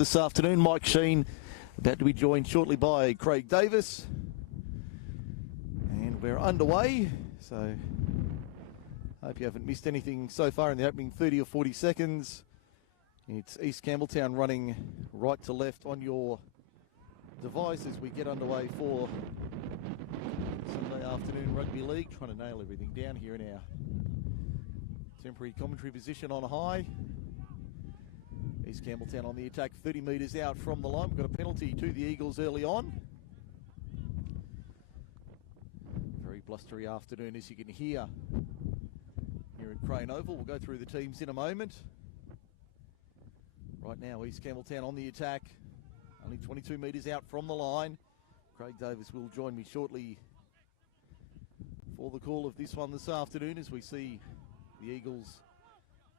this afternoon. Mike Sheen about to be joined shortly by Craig Davis. And we're underway, so hope you haven't missed anything so far in the opening 30 or 40 seconds. It's East Campbelltown running right to left on your device as we get underway for Sunday afternoon rugby league. Trying to nail everything down here in our temporary commentary position on high. East Campbelltown on the attack, 30 metres out from the line. We've got a penalty to the Eagles early on. Very blustery afternoon, as you can hear here at Crane Oval. We'll go through the teams in a moment. Right now, East Campbelltown on the attack, only 22 metres out from the line. Craig Davis will join me shortly for the call of this one this afternoon, as we see the Eagles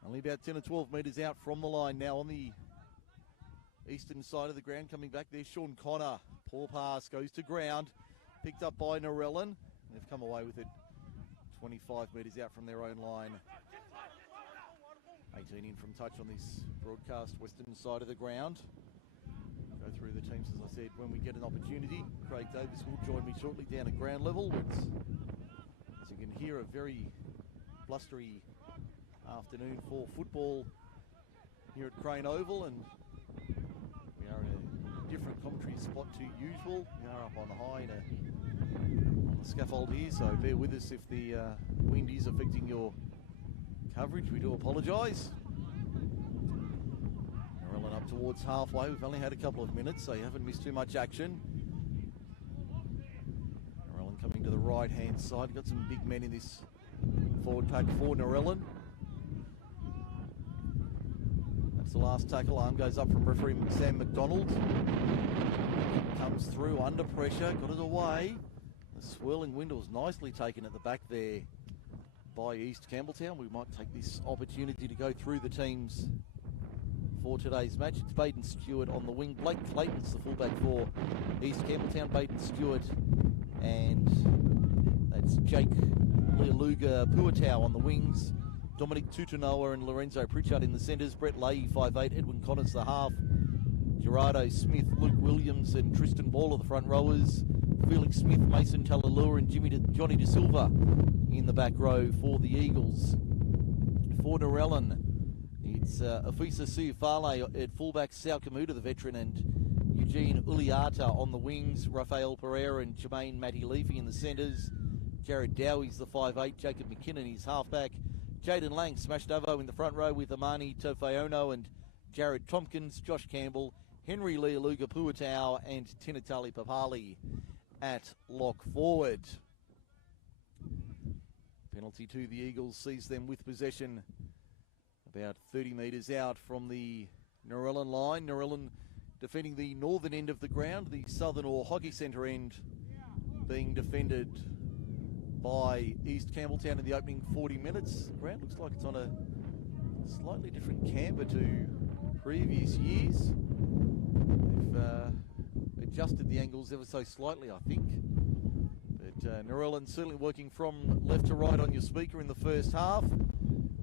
only about 10 or 12 metres out from the line now on the eastern side of the ground. Coming back there, Sean Connor. Poor pass, goes to ground. Picked up by Narellan. They've come away with it 25 metres out from their own line. 18 in from touch on this broadcast western side of the ground. Go through the teams, as I said, when we get an opportunity. Craig Davis will join me shortly down at ground level. It's, as you can hear, a very blustery afternoon for football here at Crane Oval, and we are in a different commentary spot to usual. We are up on the high on the scaffold here, so bear with us if the wind is affecting your coverage. We do apologise. Narellan up towards halfway. We've only had a couple of minutes, so you haven't missed too much action. Narellan coming to the right-hand side. You've got some big men in this forward pack for Narellan. That's the last tackle. Arm goes up from referee Sam McDonald. Comes through under pressure. Got it away. The swirling wind was nicely taken at the back there by East Campbelltown. We might take this opportunity to go through the teams for today's match. It's Baden Stewart on the wing. Blake Clayton's the fullback for East Campbelltown. Baden Stewart, and that's Jake Lealuga Puatau on the wings. Dominic Tutunoa and Lorenzo Pritchard in the centres. Brett Leahy, 5'8", Edwin Connors the half. Gerardo Smith, Luke Williams and Tristan Ball are the front rowers. Felix Smith, Mason Talalua and Johnny De Silva in the back row for the Eagles. For Narellan, it's Afisa Siufale at fullback, Sal Kamuta, the veteran, and Eugene Uliata on the wings. Rafael Pereira and Jermaine Matty Leafy in the centres. Jared Dowie's the 5'8", Jacob McKinnon is halfback. Jaden Lang smashed Davo in the front row with Amani Tofaono and Jared Tompkins, Josh Campbell, Henry Lealuga Puatau and Tinatali Papali at lock forward. Penalty to the Eagles sees them with possession about 30 metres out from the Narellan line. Narellan defending the northern end of the ground, the southern or hockey centre end being defended by East Campbelltown in the opening 40 minutes. The ground looks like it's on a slightly different camber to previous years. They've adjusted the angles ever so slightly, I think. But Narellan certainly working from left to right on your speaker in the first half,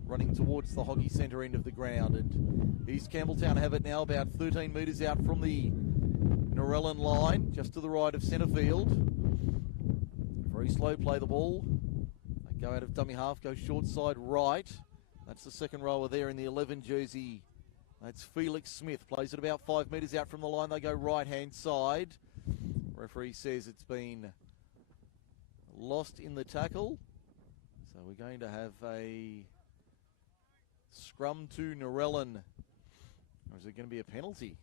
running towards the hockey centre end of the ground. And East Campbelltown have it now about 13 metres out from the Narellan line, just to the right of centre field. Very slow play the ball. They go out of dummy half, go short side right. That's the second rower there in the 11 jersey. That's Felix Smith. Plays it about 5 metres out from the line. They go right-hand side. Referee says it's been lost in the tackle. So we're going to have a scrum to Narellan. Or is it going to be a penalty?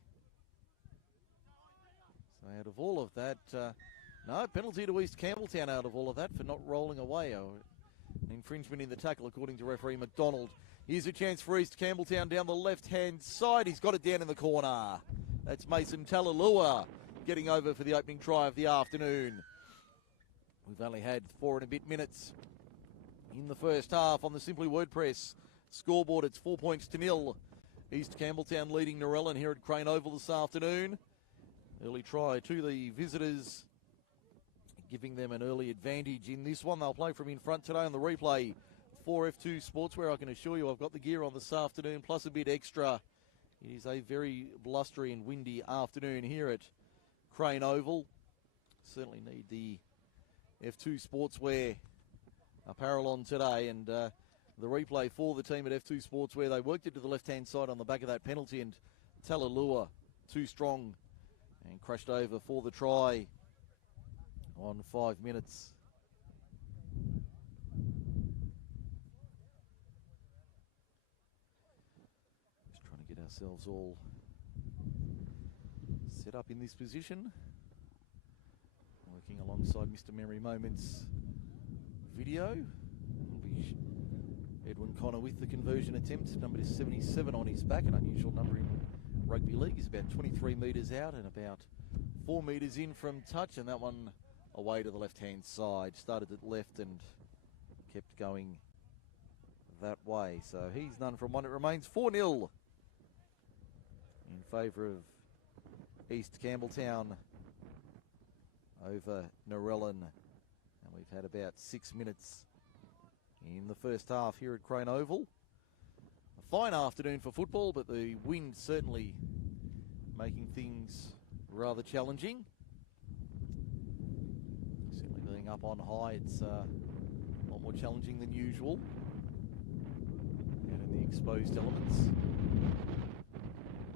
So out of all of that... no, penalty to East Campbelltown out of all of that for not rolling away. An infringement in the tackle, according to referee McDonald. Here's a chance for East Campbelltown down the left-hand side. He's got it down in the corner. That's Mason Talalua getting over for the opening try of the afternoon. We've only had 4 and a bit minutes in the first half on the Simply WordPress scoreboard. It's 4 points to 0. East Campbelltown leading Narellan here at Crane Oval this afternoon. Early try to the visitors, giving them an early advantage in this one. They'll play from in front today on the replay for F2 Sportswear. I can assure you I've got the gear on this afternoon, plus a bit extra It is a very blustery and windy afternoon here at Crane Oval. Certainly need the F2 Sportswear apparel on today, and the replay for the team at F2 Sportswear. They worked it to the left-hand side on the back of that penalty, and Talalua too strong and crashed over for the try on 5 minutes. Just trying to get ourselves all set up in this position. Working alongside Mr. Memory Moments video. It'll be Edwin Connor with the conversion attempt. Number 77 on his back, an unusual number in rugby league. He's about 23 metres out and about 4 metres in from touch, and that one away to the left-hand side. Started at left and kept going that way. So he's none from one. It remains 4-0 in favour of East Campbelltown over Narellan. And we've had about 6 minutes in the first half here at Crane Oval. A fine afternoon for football, but the wind certainly making things rather challenging. Certainly being up on high, it's a lot more challenging than usual. And in the exposed elements, you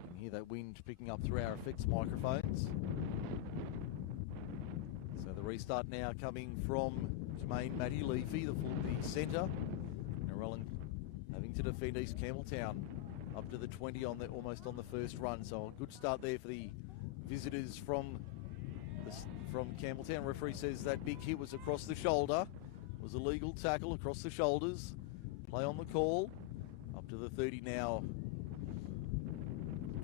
can hear that wind picking up through our effects microphones. So the restart now coming from Jermaine Matty Leafy, the centre. Narellan having to defend East Campbelltown up to the 20 on the almost on the first run. So a good start there for the visitors from Campbelltown. Referee says that big hit was across the shoulder. It was a legal tackle across the shoulders. Play on the call. Up to the 30 now.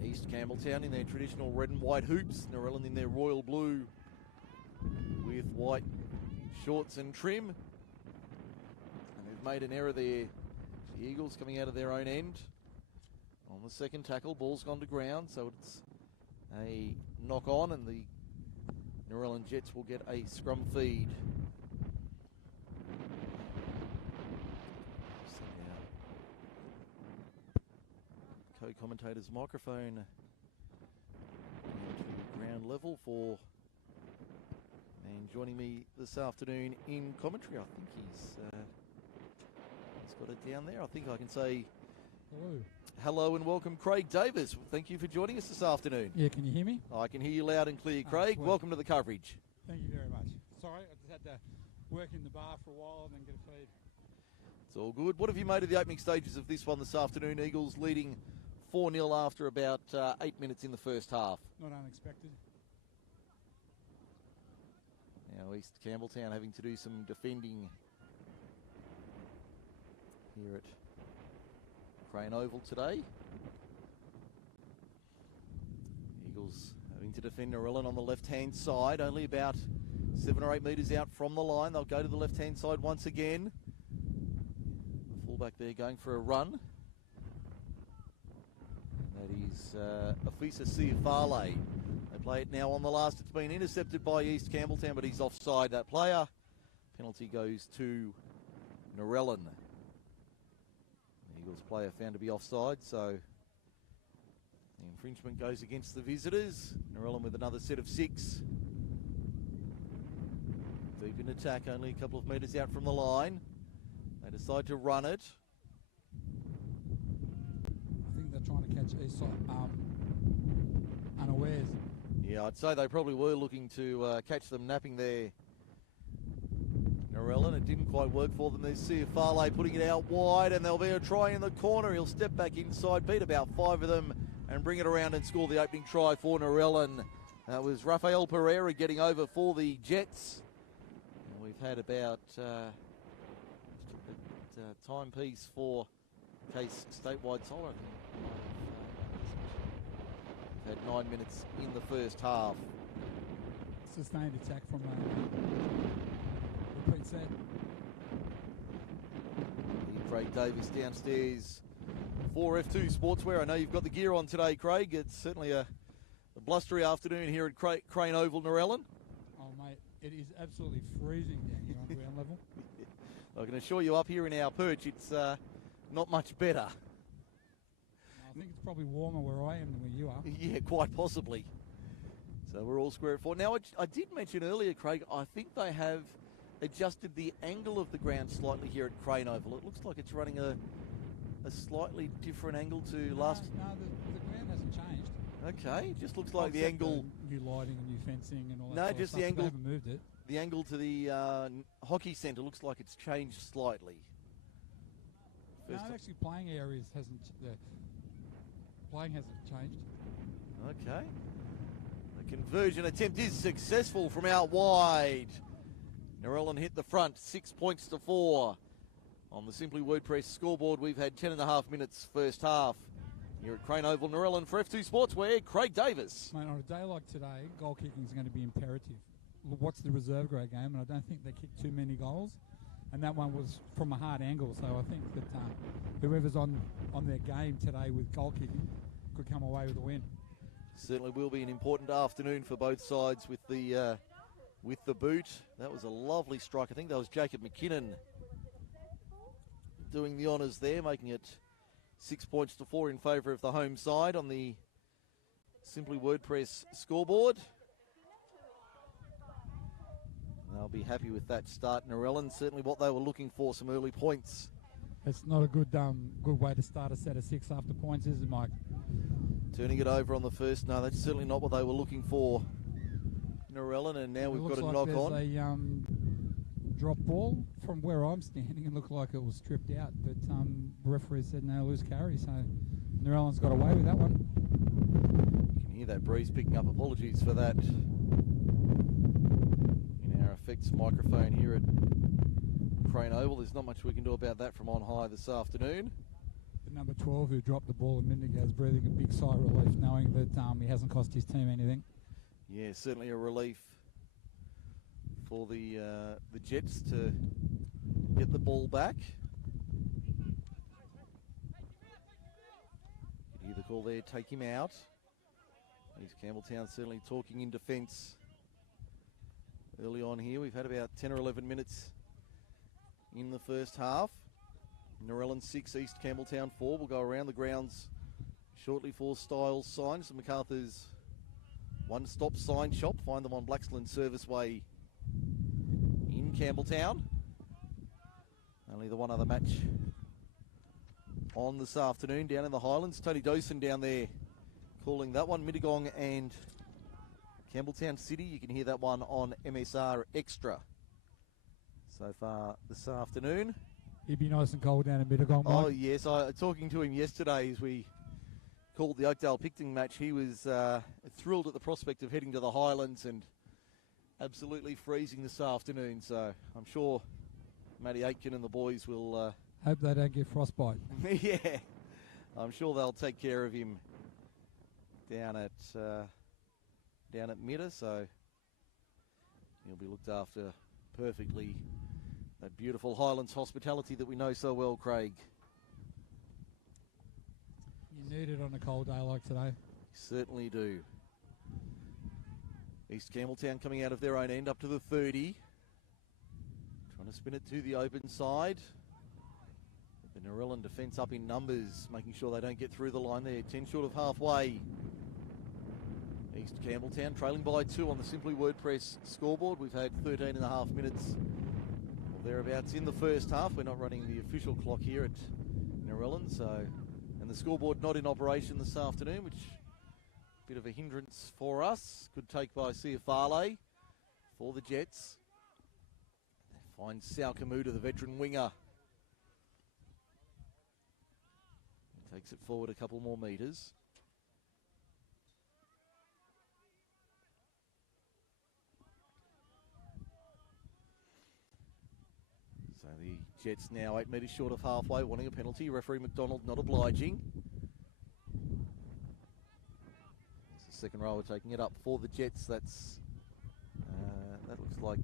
East Campbelltown in their traditional red and white hoops. Narellan in their royal blue with white shorts and trim. And they've made an error there. The Eagles coming out of their own end. On the second tackle, ball's gone to ground, so it's a knock on, and the Narellan Jets will get a scrum feed. Co-commentator's microphone down to ground level for man joining me this afternoon in commentary. I think he's got it down there. I think I can say hello and welcome, Craig Davis. Thank you for joining us this afternoon. Yeah, can you hear me? I can hear you loud and clear, Craig. Welcome to the coverage. Thank you very much. Sorry, I just had to work in the bar for a while and then get a feed. It's all good. What have you made of the opening stages of this one this afternoon? Eagles leading 4-0 after about 8 minutes in the first half. Not unexpected. Now East Campbelltown having to do some defending here at Crane Oval today. Eagles having to defend Narellan on the left-hand side, only about 7 or 8 metres out from the line. They'll go to the left-hand side once again. The fullback there going for a run. That is Afisa Siafale. They play it now on the last. It's been intercepted by East Campbelltown, but he's offside, that player. Penalty goes to Narellan. The Eagles player found to be offside, so the infringement goes against the visitors. Narellan with another set of 6. Deep in attack, only a couple of metres out from the line. They decide to run it. I think they're trying to catch Eastside unawares. Yeah, I'd say they probably were looking to catch them napping there. Narellan, it didn't quite work for them. There's Siafale putting it out wide, and there'll be a try in the corner. He'll step back inside, beat about 5 of them, and bring it around and score the opening try for Narellan. That was Rafael Pereira getting over for the Jets. And we've had about timepiece for case statewide solar. We've had 9 minutes in the first half. Sustained attack from Prince said. Craig Davis downstairs for F2 Sportswear. I know you've got the gear on today, Craig. It's certainly a blustery afternoon here at Crane Oval, Narellan. Oh, mate, it is absolutely freezing down here on ground level. I can assure you up here in our perch, it's not much better. No, think it's probably warmer where I am than where you are. Yeah, quite possibly. So we're all square at 4. Now, I did mention earlier, Craig, I think they have adjusted the angle of the ground slightly here at Crane Oval. It looks like it's running a slightly different angle to last... No, the ground hasn't changed. Okay, just looks like the Except angle... new lighting and new fencing and all that No, sort just of the stuff. angle... They haven't moved it. The angle to the hockey centre looks like it's changed slightly. No, actually playing areas hasn't... The playing hasn't changed. Okay. The conversion attempt is successful from out wide. Narellan hit the front, 6 points to 4. On the Simply WordPress scoreboard, we've had 10.5 minutes first half. Here at Crane Oval, Narellan for F2 Sportswear, Craig Davis. Mate, on a day like today, goal kicking is going to be imperative. What's the reserve grade game? And I don't think they kicked too many goals. And that one was from a hard angle, so I think that whoever's on their game today with goal kicking could come away with a win. Certainly will be an important afternoon for both sides with the boot. That was a lovely strike. I think that was Jacob McKinnon doing the honours there, making it 6 points to 4 in favour of the home side on the Simply WordPress scoreboard. They'll be happy with that start. Narellan, certainly what they were looking for, some early points. It's not a good way to start a set of 6 after points, is it, Mike? Turning it over on the first. No, that's certainly not what they were looking for. Narellan, and now we've got a knock on. There's a drop ball from where I'm standing. It looked like it was stripped out, but the referee said no, loose carry, so Narellan's got away with that one. You can hear that breeze picking up. Apologies for that. In our effects microphone here at Crane Oval, there's not much we can do about that from on high this afternoon. The number 12 who dropped the ball a minute ago is breathing a big sigh of relief, knowing that he hasn't cost his team anything. Yeah, certainly a relief for the Jets to get the ball back. Could hear the call there, take him out. East Campbelltown certainly talking in defence early on here. We've had about 10 or 11 minutes in the first half. Narellan 6, East Campbelltown 4. We'll go around the grounds shortly for Styles Signs. Macarthur's one-stop sign shop. Find them on Blacksland Serviceway in Campbelltown. Only the one other match on this afternoon down in the Highlands. Tony Dawson down there calling that one. Mittagong and Campbelltown City. You can hear that one on MSR Extra so far this afternoon. He'd be nice and cold down in Mittagong, Mike. Oh, yes. Talking to him yesterday as we called the Oakdale-Picton match, he was thrilled at the prospect of heading to the Highlands and absolutely freezing this afternoon. So I'm sure Matty Aitken and the boys will... Hope they don't get frostbite. Yeah. I'm sure they'll take care of him down at Mitta, so he'll be looked after perfectly. That beautiful Highlands hospitality that we know so well, Craig. You need it on a cold day like today. Certainly do. East Campbelltown coming out of their own end up to the 30. Trying to spin it to the open side. The Narellan defence up in numbers, making sure they don't get through the line there. 10 short of halfway. East Campbelltown trailing by 2 on the Simply WordPress scoreboard. We've had 13.5 minutes thereabouts in the first half. We're not running the official clock here at Narellan, and the scoreboard not in operation this afternoon, which a bit of a hindrance for us. Good take by Sia Farley for the Jets. Finds Sal Kamuta, the veteran winger. He takes it forward a couple more metres. So the Jets now 8 metres short of halfway, wanting a penalty. Referee McDonald not obliging. It's the second rower taking it up for the Jets. That looks like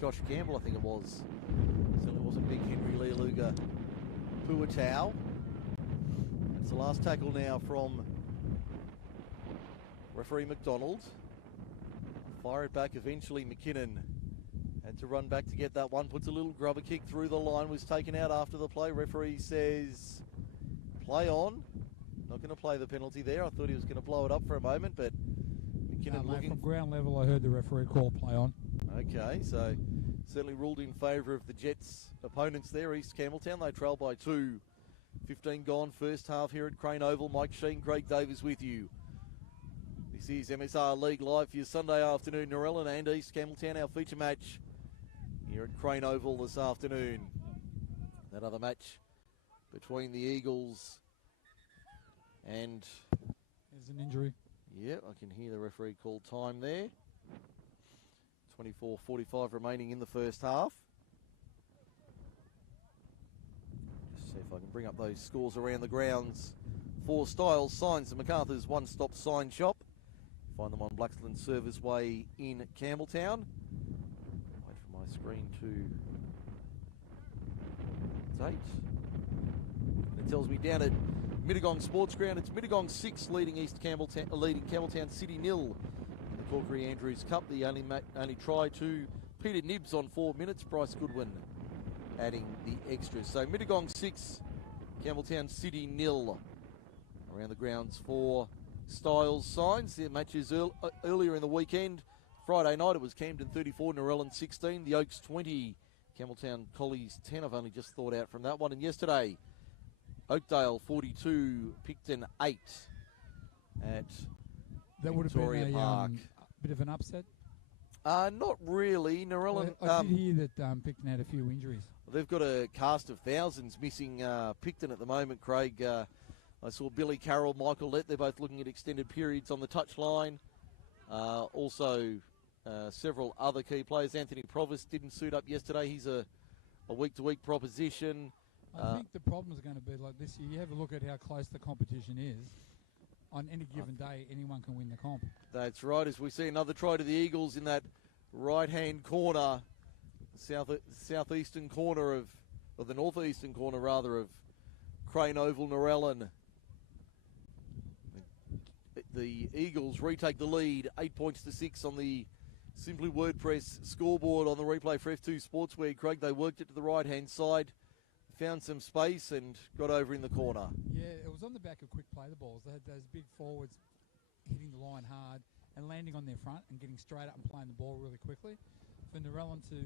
Josh Campbell, I think it was. Certainly wasn't big Henry Lealuga Puatau. It's the last tackle now from referee McDonald. Fire it back eventually. McKinnon had to run back to get that one. Puts a little grubber kick through the line. Was taken out after the play. Referee says play on. Not going to play the penalty there. I thought he was going to blow it up for a moment, but McKinnon looking... From ground level, I heard the referee call play on. Okay, so certainly ruled in favour of the Jets' opponents there, East Campbelltown. They trail by 2. 15 gone, first half here at Crane Oval. Mike Sheen, Craig Davis with you. This is MSR League Live for your Sunday afternoon. Narellan and East Campbelltown, our feature match here at Crane Oval this afternoon. That other match between the Eagles and... There's an injury. Yeah, I can hear the referee call time there. 24:45 remaining in the first half. Just see if I can bring up those scores around the grounds. For Styles Signs, the Macarthur's one-stop sign shop. Find them on Blacksland Service Way in Campbelltown. Wait for my screen to date. And it tells me down at Mittagong Sports Ground, it's Mittagong 6 leading Campbelltown City 0 in the Corkery Andrews Cup. The only try to Peter Nibbs on 4 minutes. Bryce Goodwin adding the extras. So Mittagong 6, Campbelltown City 0. Around the grounds for Styles Signs. The matches earlier in the weekend. Friday night it was Camden 34, Narellan 16, the Oaks 20, Campbelltown Collies 10. I've only just thought out from that one. And yesterday, Oakdale 42, Picton 8 at that would Victoria have been Park. A bit of an upset. Not really. Narellan. I did hear that Picton had a few injuries. They've got a cast of thousands missing Picton at the moment, Craig. I saw Billy Carroll, Michael Lett. They're both looking at extended periods on the touchline. Also, several other key players. Anthony Provost didn't suit up yesterday. He's a week-to-week proposition. I think the problems are going to be like this year. You have a look at how close the competition is. On any given day, anyone can win the comp. That's right. As we see another try to the Eagles in that right-hand corner, southeastern corner or the northeastern corner rather of Crane Oval, Narellan. The Eagles retake the lead, 8 points to 6 on the Simply WordPress scoreboard on the replay for F2 Sportswear. Craig, they worked it to the right-hand side, found some space and got over in the corner. Yeah, it was on the back of quick play the balls. They had those big forwards hitting the line hard and landing on their front and getting straight up and playing the ball really quickly. For Narellan to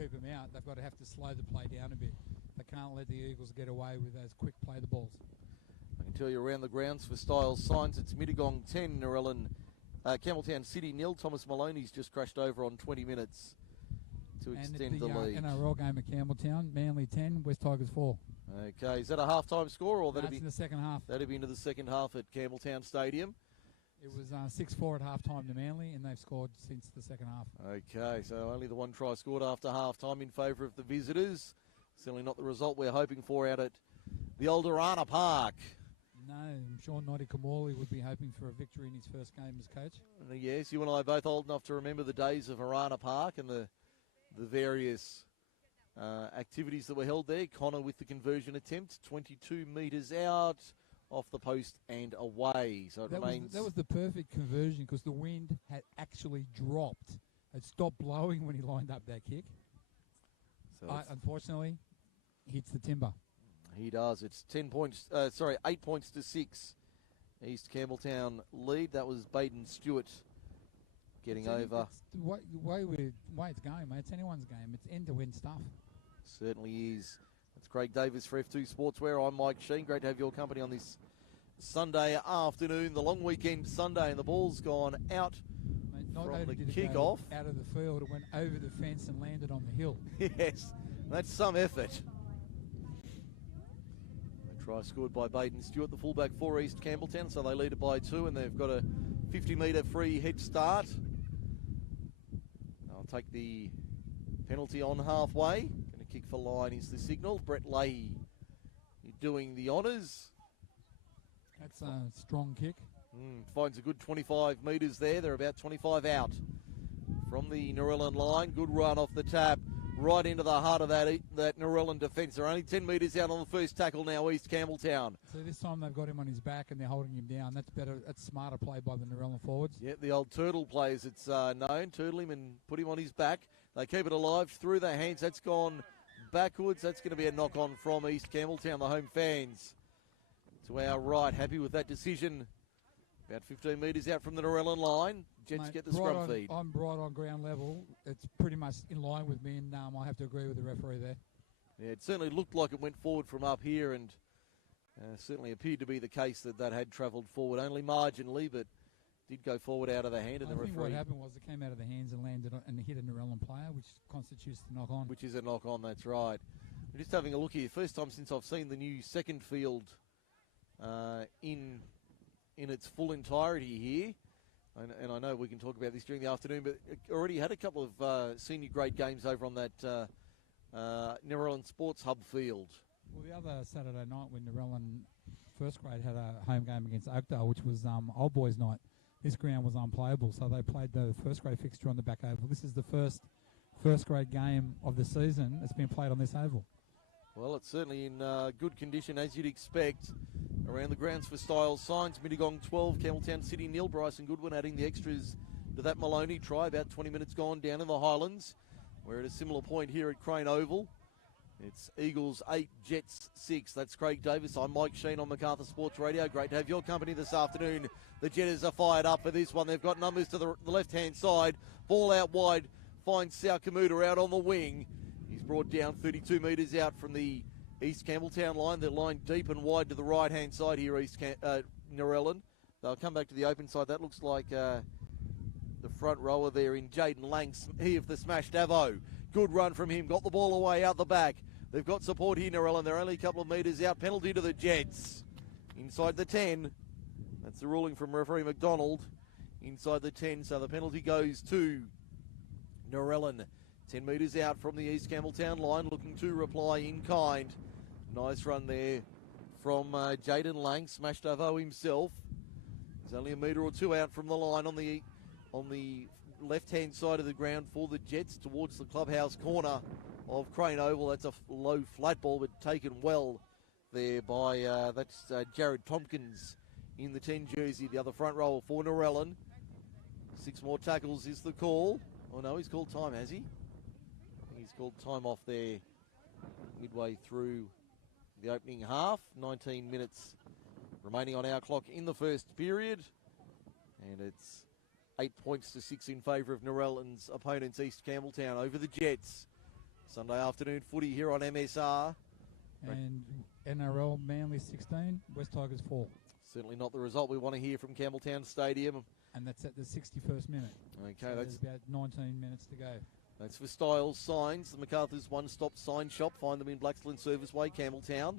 keep them out, they've got to have to slow the play down a bit. They can't let the Eagles get away with those quick play the balls. I can tell you around the grounds for Styles Signs, it's Mittagong 10, Narellan, Campbelltown City 0. Thomas Maloney's just crashed over on 20 minutes to extend the lead. NRL game at Campbelltown, Manly 10, West Tigers 4. Okay, is that a half-time score? Or That's in the second half. That'll be into the second half at Campbelltown Stadium. It was 6-4 at half-time to Manly, and they've scored since the second half. Okay, so only the one try scored after half-time in favour of the visitors. Certainly not the result we're hoping for out at the old Arana Park. No, I'm sure Noddy Kamali would be hoping for a victory in his first game as coach. Yes, you and I are both old enough to remember the days of Arana Park and the various activities that were held there. Connor with the conversion attempt, 22 metres out, off the post and away. So it remains... That was the perfect conversion because the wind had actually dropped. It stopped blowing when he lined up that kick. So unfortunately, hits the timber. He does. It's 8 points to 6. East Campbelltown lead. That was Baden Stewart getting over. The way it's going, mate. It's anyone's game. It's end-to-end stuff. Certainly is. That's Craig Davis for F2 Sportswear. I'm Mike Sheen. Great to have your company on this Sunday afternoon, the long weekend Sunday, and the ball's gone out from the kick-off. Out of the field, it went over the fence and landed on the hill. Yes, that's some effort. A try scored by Baden Stewart, the fullback for East Campbelltown, so they lead it by 2, and they've got a 50-metre free head start. I'll take the penalty on halfway. Going to kick for line is the signal. Brett Leahy doing the honours. That's a strong kick. Finds a good 25 metres there. They're about 25 out from the Narellan line. Good run off the tap. Right into the heart of that Narellan defence. They're only 10 metres out on the first tackle now, East Campbelltown. So this time they've got him on his back and they're holding him down. That's better. That's smarter play by the Narellan forwards. Yeah, the old turtle plays. It's known. Turtle him and put him on his back. They keep it alive through their hands. That's gone backwards. That's going to be a knock-on from East Campbelltown, the home fans. to our right. Happy with that decision. About 15 metres out from the Narellan line. Jets Mate, get the scrum feed. I'm right on ground level. It's pretty much in line with me, and I have to agree with the referee there. Yeah, it certainly looked like it went forward from up here, and certainly appeared to be the case that had travelled forward only marginally, but did go forward out of the hand. And I the think referee, what happened was it came out of the hands and landed and hit a Narellan player, which constitutes the knock on. which is a knock on, that's right. We're just having a look here. First time since I've seen the new second field in its full entirety here. And I know we can talk about this during the afternoon, but already had a couple of senior grade games over on that Narellan Sports Hub field. Well, the other Saturday night when Narellan first grade had a home game against Oakdale, which was old boys night, this ground was unplayable, so they played the first grade fixture on the back oval. This is the first grade game of the season that's been played on this oval. Well, it's certainly in good condition, as you'd expect. Around the grounds for Styles Signs, Mittagong 12, Campbelltown City nil. Bryson Goodwin adding the extras to that Maloney try. About 20 minutes gone down in the Highlands. We're at a similar point here at Crane Oval. It's Eagles 8, Jets 6. That's Craig Davis. I'm Mike Sheen on Macarthur Sports Radio. Great to have your company this afternoon. The Jetters are fired up for this one. They've got numbers to the left-hand side. Ball out wide. Finds Sao Kamuta out on the wing. He's brought down 32 metres out from the East Campbelltown line. They're lined deep and wide to the right-hand side here, Narellan. They'll come back to the open side. That looks like the front rower there in Jaden Lang. He of the smashed Avo. Good run from him. Got the ball away out the back. They've got support here, Narellan. They're only a couple of metres out. Penalty to the Jets. Inside the 10. That's the ruling from referee McDonald. Inside the 10. So the penalty goes to Narellan. 10 metres out from the East Campbelltown line. Looking to reply in kind. Nice run there from Jaden Lang. Smashed Avo himself. He's only a metre or two out from the line on the left-hand side of the ground for the Jets towards the clubhouse corner of Crane Oval. That's a low flat ball, but taken well there by that's Jared Tompkins in the 10 jersey, the other front rower for Narellan. 6 more tackles is the call. Oh no, he's called time, has he? I think he's called time off there midway through the opening half. 19 minutes remaining on our clock in the first period. And it's 8 points to 6 in favour of Narellan's opponents, East Campbelltown, over the Jets. Sunday afternoon footy here on MSR. And NRL Manly 16, West Tigers 4. Certainly not the result we want to hear from Campbelltown Stadium. And that's at the 61st minute. Okay, so that's there's about 19 minutes to go. That's for Styles Signs, the Macarthur's one-stop sign shop. Find them in Blaxland Service Way, Campbelltown.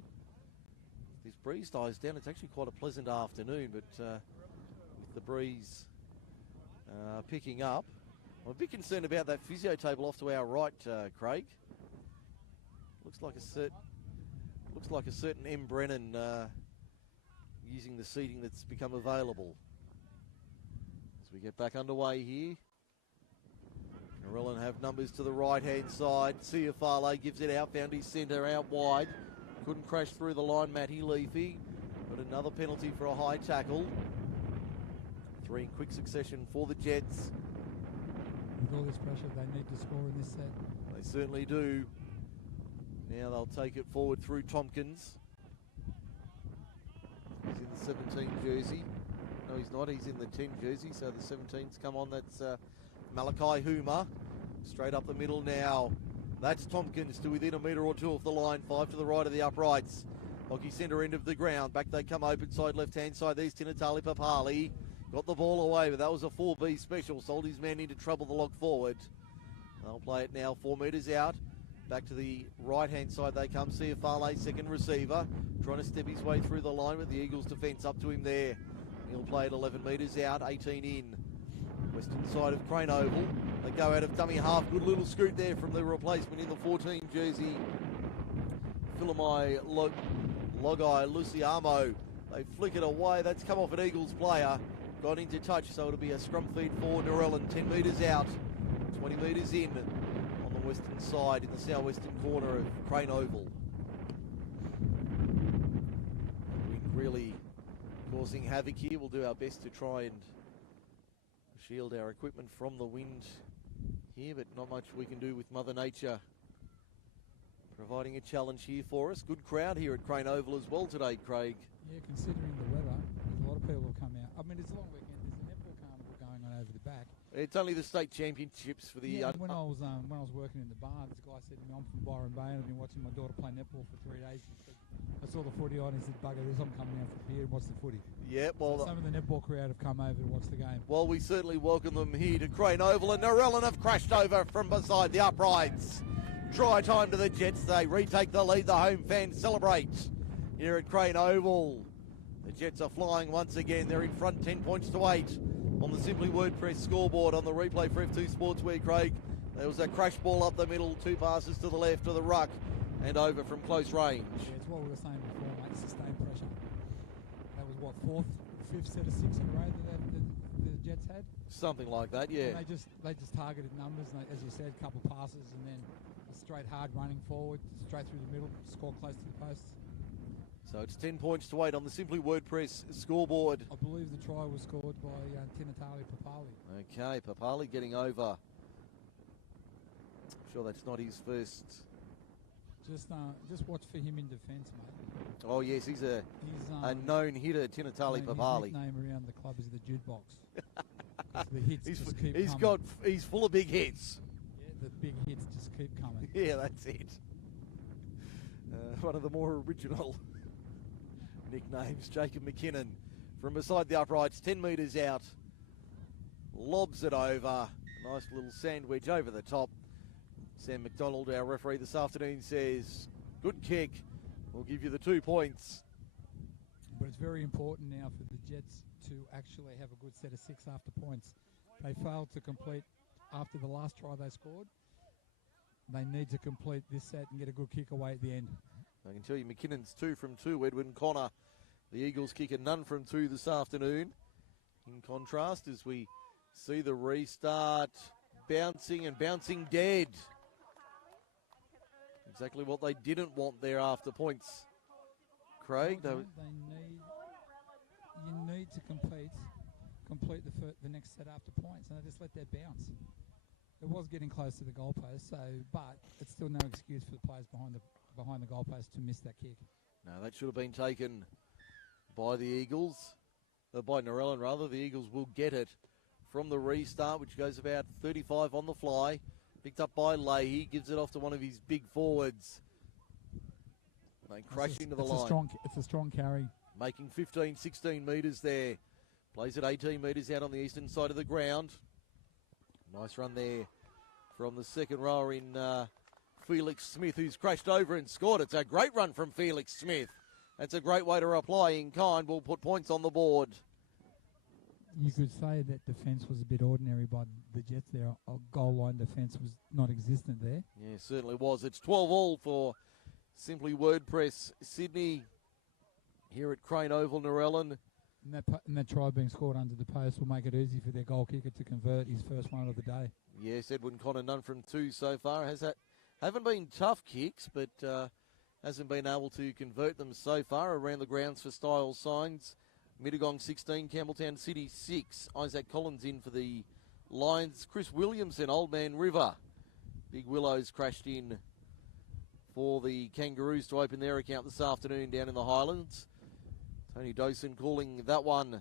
This breeze dies down. It's actually quite a pleasant afternoon, but with the breeze picking up, I'm a bit concerned about that physio table off to our right, Craig. Looks like a certain M. Brennan using the seating that's become available. As we get back underway here, Narellan have numbers to the right-hand side. Ciafale gives it out, found his centre out wide. Couldn't crash through the line, Matty Leafy. But another penalty for a high tackle. 3 in quick succession for the Jets. With all this pressure, they need to score in this set. They certainly do. Now they'll take it forward through Tompkins. He's in the 17 jersey. No, he's not. He's in the 10 jersey, so the 17's come on. That's Malachi Hoomer. Straight up the middle now. That's Tompkins to within a metre or two of the line. 5 to the right of the uprights. Hockey centre end of the ground. Back they come open side, left-hand side. There's Tinatali Papali. Got the ball away, but that was a 4B special. Sold his man into trouble the lock forward. They'll play it now 4 metres out. Back to the right-hand side they come. Ciafale, second receiver. Trying to step his way through the line with the Eagles defence up to him there. He'll play it 11 metres out, 18 in. Western side of Crane Oval. They go out of dummy half. Good little scoot there from the replacement in the 14 jersey. Philemai Logai Luciamo. They flick it away. That's come off an Eagles player. Got into touch, so it'll be a scrum feed for Narellan. 10 metres out, 20 metres in on the western side in the southwestern corner of Crane Oval. Wind really causing havoc here. We'll do our best to try and shield our equipment from the wind here, but not much we can do with Mother Nature providing a challenge here for us. Good crowd here at Crane Oval as well today, Craig. Yeah, considering the weather, there's a lot of people who come out. I mean, it's a long weekend. There's a netball carnival going on over the back. It's only the state championships for the... Yeah, when I was working in the bar, this guy said to me, I'm from Byron Bay and I've been watching my daughter play netball for 3 days. He said, I saw the footy on, he said, bugger this, I'm coming out for beer and watch the footy. Yeah, well... So some of the netball crowd have come over to watch the game. Well, we certainly welcome them here to Crane Oval, and Narellan have crashed over from beside the uprights. Try time to the Jets, they retake the lead, the home fans celebrate here at Crane Oval. The Jets are flying once again, they're in front 10 points to 8 on the Simply WordPress scoreboard on the replay for F2 Sportswear, Craig. There was a crash ball up the middle, 2 passes to the left of the ruck and over from close range. Yeah, it's what we were saying before, mate, sustained pressure. That was what, 4th, 5th set of 6 in a row that the Jets had? Something like that, yeah. And they just targeted numbers, and as you said, a couple passes and then a straight hard running forward, straight through the middle, score close to the posts. So it's 10 points to 8 on the Simply WordPress scoreboard. I believe the try was scored by Tinatali Papali. Okay, Papali getting over. I'm sure that's not his first. Just watch for him in defence, mate. Oh yes, he's a known hitter, Tinatali Papali. His nickname around the club is the jukebox. The hits just keep coming. He's full of big hits. Yeah, the big hits just keep coming. Yeah, that's it. One of the more original nicknames, Jacob McKinnon from beside the uprights, 10 metres out, lobs it over, nice little sandwich over the top. Sam McDonald, our referee this afternoon, says, good kick, we'll give you the 2 points. But it's very important now for the Jets to actually have a good set of 6 after points. They failed to complete after the last try they scored. They need to complete this set and get a good kick away at the end. I can tell you McKinnon's 2 from 2. Edwin Connor, the Eagles kicker, none from 2 this afternoon. In contrast, as we see the restart, bouncing dead. Exactly what they didn't want there after points. Craig, you need to complete the next set after points, and they just let that bounce. It was getting close to the goalpost, but it's still no excuse for the players behind the goalpost to miss that kick. No, that should have been taken by the Eagles, by Narellan rather. The Eagles will get it from the restart, which goes about 35 on the fly. Picked up by Leahy, gives it off to one of his big forwards. They crash into the line. It's a strong carry. Making 15, 16 metres there. Plays at 18 metres out on the eastern side of the ground. Nice run there from the second rower in Felix Smith, who's crashed over and scored. It's a great run from Felix Smith. That's a great way to reply in kind. We'll put points on the board. You could say that defence was a bit ordinary by the Jets there. A goal line defence was not existent there. Yeah, certainly was. It's 12-all for Simply WordPress Sydney here at Crane Oval, Narellan. And that try being scored under the post will make it easy for their goal kicker to convert his first one of the day. Yes, Edwin Connor, none from 2 so far. Haven't been tough kicks, but hasn't been able to convert them so far. Around the grounds for style signs. Mittagong 16, Campbelltown City 6. Isaac Collins in for the Lions. Chris Williamson, Old Man River. Big Willows crashed in for the Kangaroos to open their account this afternoon down in the Highlands. Tony Dawson calling that one.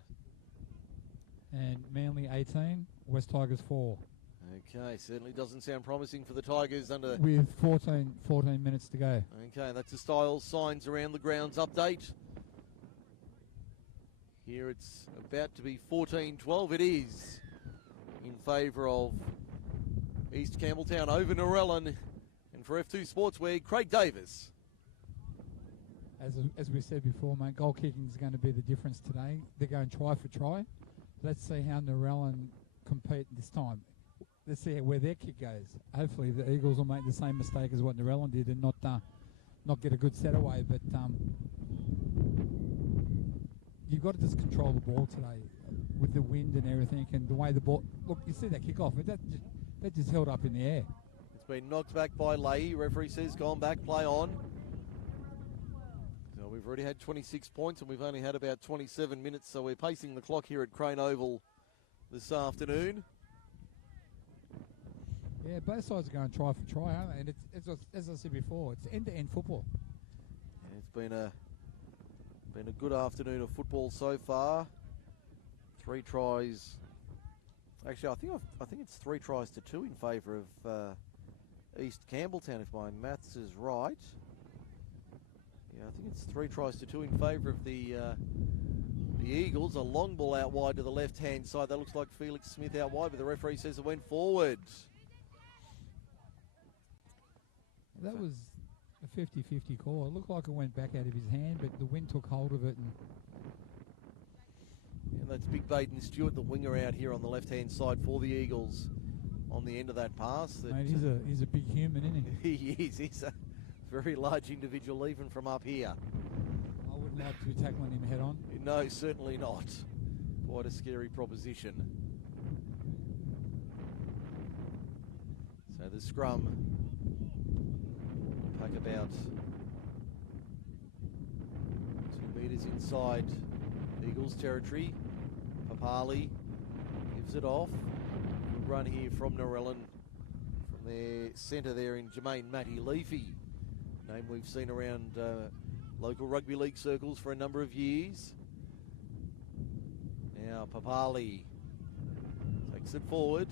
And Manly 18, West Tigers 4. Okay, certainly doesn't sound promising for the Tigers under... With 14 minutes to go. Okay, that's the style signs around the grounds update. Here it's about to be 14-12. It is in favour of East Campbelltown over Narellan. And for F2 Sportswear, Craig Davis. As we said before, mate, goal kicking is going to be the difference today. They're going try for try. Let's see how Narellan compete this time. Let's see where their kick goes. Hopefully the Eagles will make the same mistake as what Narellan did and not get a good set away. But you've got to just control the ball today with the wind and everything and the way the ball... Look, you see that kick off. That just held up in the air. It's been knocked back by Leahy. Referee says gone back, play on. So we've already had 26 points and we've only had about 27 minutes. So we're pacing the clock here at Crane Oval this afternoon. Yeah, both sides are going try for try, aren't they? And it's as I said before, it's end-to-end football. Yeah, it's been Been a good afternoon of football so far. 3 tries. Actually, I think it's 3 tries to 2 in favour of East Campbelltown, if my maths is right. Yeah, I think it's 3 tries to 2 in favour of the Eagles. A long ball out wide to the left-hand side. That looks like Felix Smith out wide, but the referee says it went forward. That was a 50-50 call. It looked like it went back out of his hand, but the wind took hold of it. And that's Big Baden Stewart, the winger out here on the left-hand side for the Eagles on the end of that pass. Mate, he's a big human, isn't he? He is. He's a very large individual, even from up here. I wouldn't like to be tackling him head on. No, certainly not. Quite a scary proposition. So the scrum, pack about 2 metres inside Eagles territory. Papali gives it off. Good run here from Narellan from their centre there in Jermaine Matty Leafy. Name we've seen around local rugby league circles for a number of years. Now Papali takes it forward.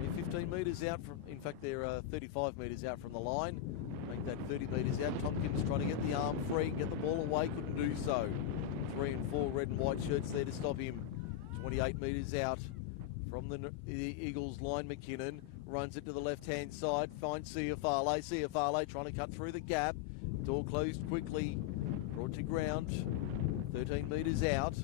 They're 15 metres out from, in fact they're 35 metres out from the line. Make that 30 metres out. Tompkins trying to get the arm free, get the ball away, couldn't do so. 3 and 4 red and white shirts there to stop him. 28 metres out from the Eagles line. McKinnon runs it to the left-hand side, finds Ciafale. Ciafale trying to cut through the gap. Door closed quickly, brought to ground. 13 metres out.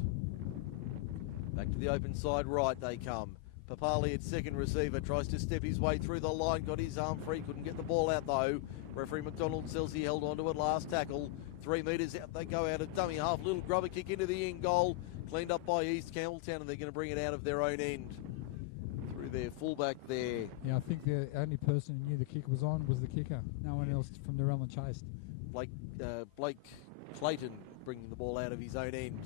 Back to the open side right they come. Papali at second receiver, tries to step his way through the line, got his arm free, couldn't get the ball out though. Referee McDonald says he held onto it last tackle. 3 metres out, they go out of dummy half, little grubber kick into the in goal. Cleaned up by East Campbelltown, and they're going to bring it out of their own end. Through their fullback there. Yeah, I think the only person who knew the kick was on was the kicker. No one else from Narellan chased. Blake Clayton bringing the ball out of his own end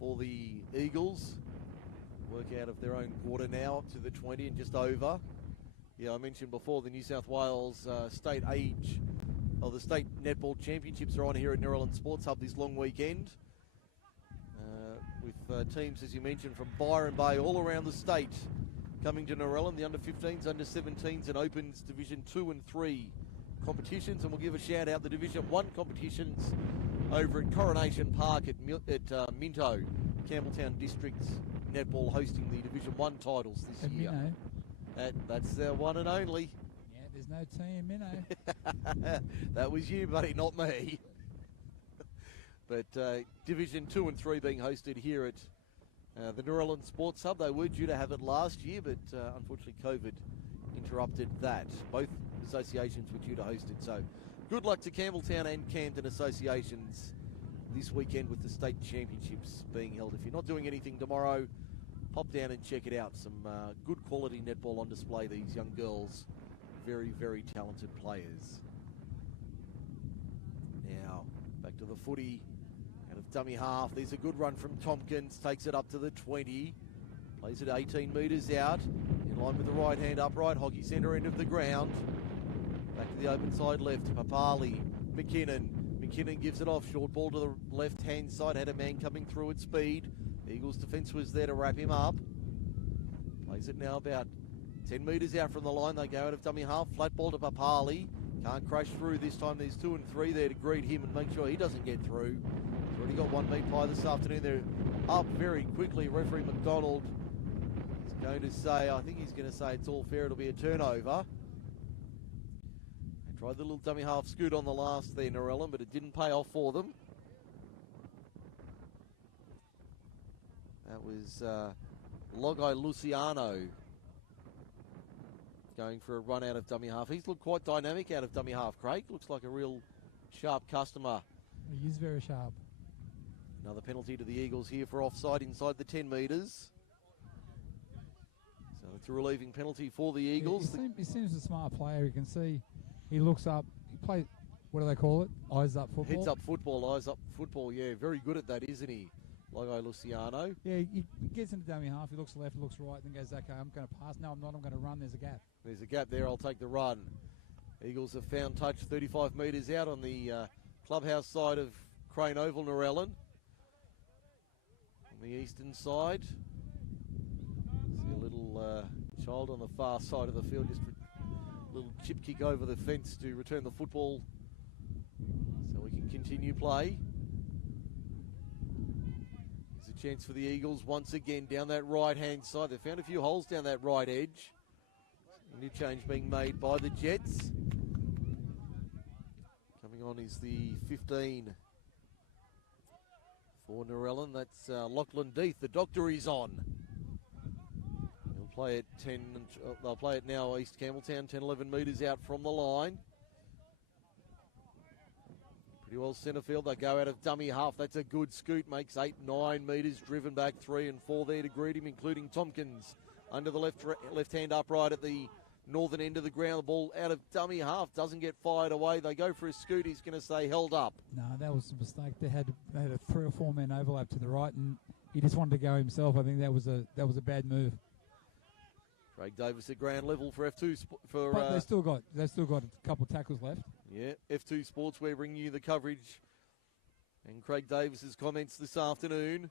for the Eagles. Work out of their own quarter now up to the 20 and just over. Yeah, I mentioned before the New South Wales state the state netball championships are on here at Narellan Sports Hub this long weekend. With teams, as you mentioned, from Byron Bay all around the state coming to Narellan, the under-15s, under-17s and Opens Division 2 and 3 competitions. And we'll give a shout out the Division 1 competitions over at Coronation Park at Minto. Campbelltown District's netball hosting the Division 1 titles this year. Minto. That's their one and only. Yeah, there's no team, Minto. That was you, buddy, not me. But Division 2 and 3 being hosted here at the Narellan Sports Hub. They were due to have it last year, but unfortunately COVID interrupted that. Both associations were due to host it. So good luck to Campbelltown and Camden associations this weekend with the state championships being held. If you're not doing anything tomorrow, pop down and check it out. Some good quality netball on display. These young girls, very, very talented players. Now, back to the footy. Out of dummy half, there's a good run from Tompkins, takes it up to the 20, plays it 18 metres out, in line with the right hand upright, hockey centre end of the ground. Back to the open side left, Papali, McKinnon gives it off, short ball to the left hand side, had a man coming through at speed. The Eagles defence was there to wrap him up. Plays it now about 10 metres out from the line, they go out of dummy half, flat ball to Papali. Can't crash through this time. There's 2 and 3 there to greet him and make sure he doesn't get through. He's already got one meat pie this afternoon. They're up very quickly. Referee McDonald is going to say, I think he's going to say it's all fair. It'll be a turnover. They tried the little dummy half scoot on the last there, Narellan, but it didn't pay off for them. That was Logai Luciano going for a run out of dummy half. He's looked quite dynamic out of dummy half, Craig. Looks like a real sharp customer. He is very sharp. Another penalty to the Eagles here for offside inside the 10 metres. So it's a relieving penalty for the Eagles. He seems a smart player. You can see he looks up. He plays, what do they call it? Eyes up football? Heads up football, eyes up football. Yeah, very good at that, isn't he? Logo Luciano. Yeah, he gets into dummy half. He looks left, looks right, then goes, okay, I'm going to pass. No, I'm not. I'm going to run. There's a gap. There's a gap there. I'll take the run. Eagles have found touch 35 metres out on the clubhouse side of Crane Oval, Narellan. On the eastern side. See a little child on the far side of the field, just a little chip kick over the fence to return the football so we can continue play. Here's a chance for the Eagles once again down that right-hand side. They found a few holes down that right edge. Interchange being made by the Jets. Coming on is the 15 for Narellan. That's Lachlan Death. The doctor is on. He'll play at 10. They'll play it now. East Campbelltown, 10, 11 metres out from the line. Pretty well centre field. They go out of dummy half. That's a good scoot. Makes 8, 9 metres. Driven back 3 and 4 there to greet him, including Tompkins. Under the left hand upright at the northern end of the ground. The ball out of dummy half. Doesn't get fired away. They go for a scoot. He's going to stay held up. No, that was a mistake. They had a 3 or 4 man overlap to the right, and he just wanted to go himself. I think that was a bad move. Craig Davis at ground level for F2 for. But they still got a couple of tackles left. Yeah, F2 Sportswear bringing you the coverage, and Craig Davis's comments this afternoon.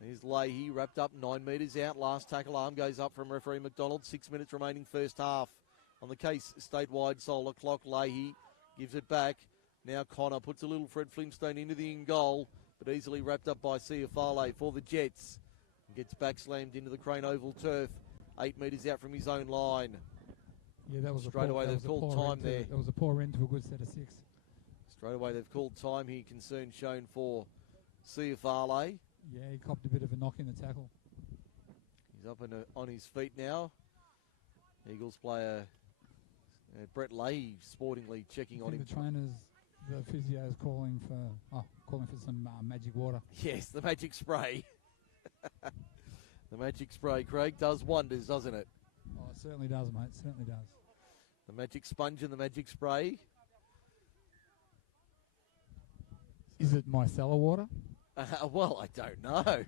There's Leahy wrapped up 9 metres out. Last tackle arm goes up from referee McDonald. 6 minutes remaining first half. On the case, statewide solar clock. Leahy gives it back. Now Connor puts a little Fred Flintstone into the in goal, but easily wrapped up by Ciafale for the Jets. Gets back slammed into the Crane Oval turf. 8 metres out from his own line. Yeah, that was straight away. They've called time there. That was a poor end to a good set of 6. Straight away they've called time here. Concern shown for Ciafale. Yeah, he copped a bit of a knock in the tackle. He's up on his feet now. Eagles player Brett Leahy sportingly checking on him. The trainers, the physios calling for some magic water. Yes, the magic spray. The magic spray, Craig, does wonders, doesn't it? Oh, it certainly does, mate. It certainly does. The magic sponge and the magic spray. Is it micellar water? Well, I don't know.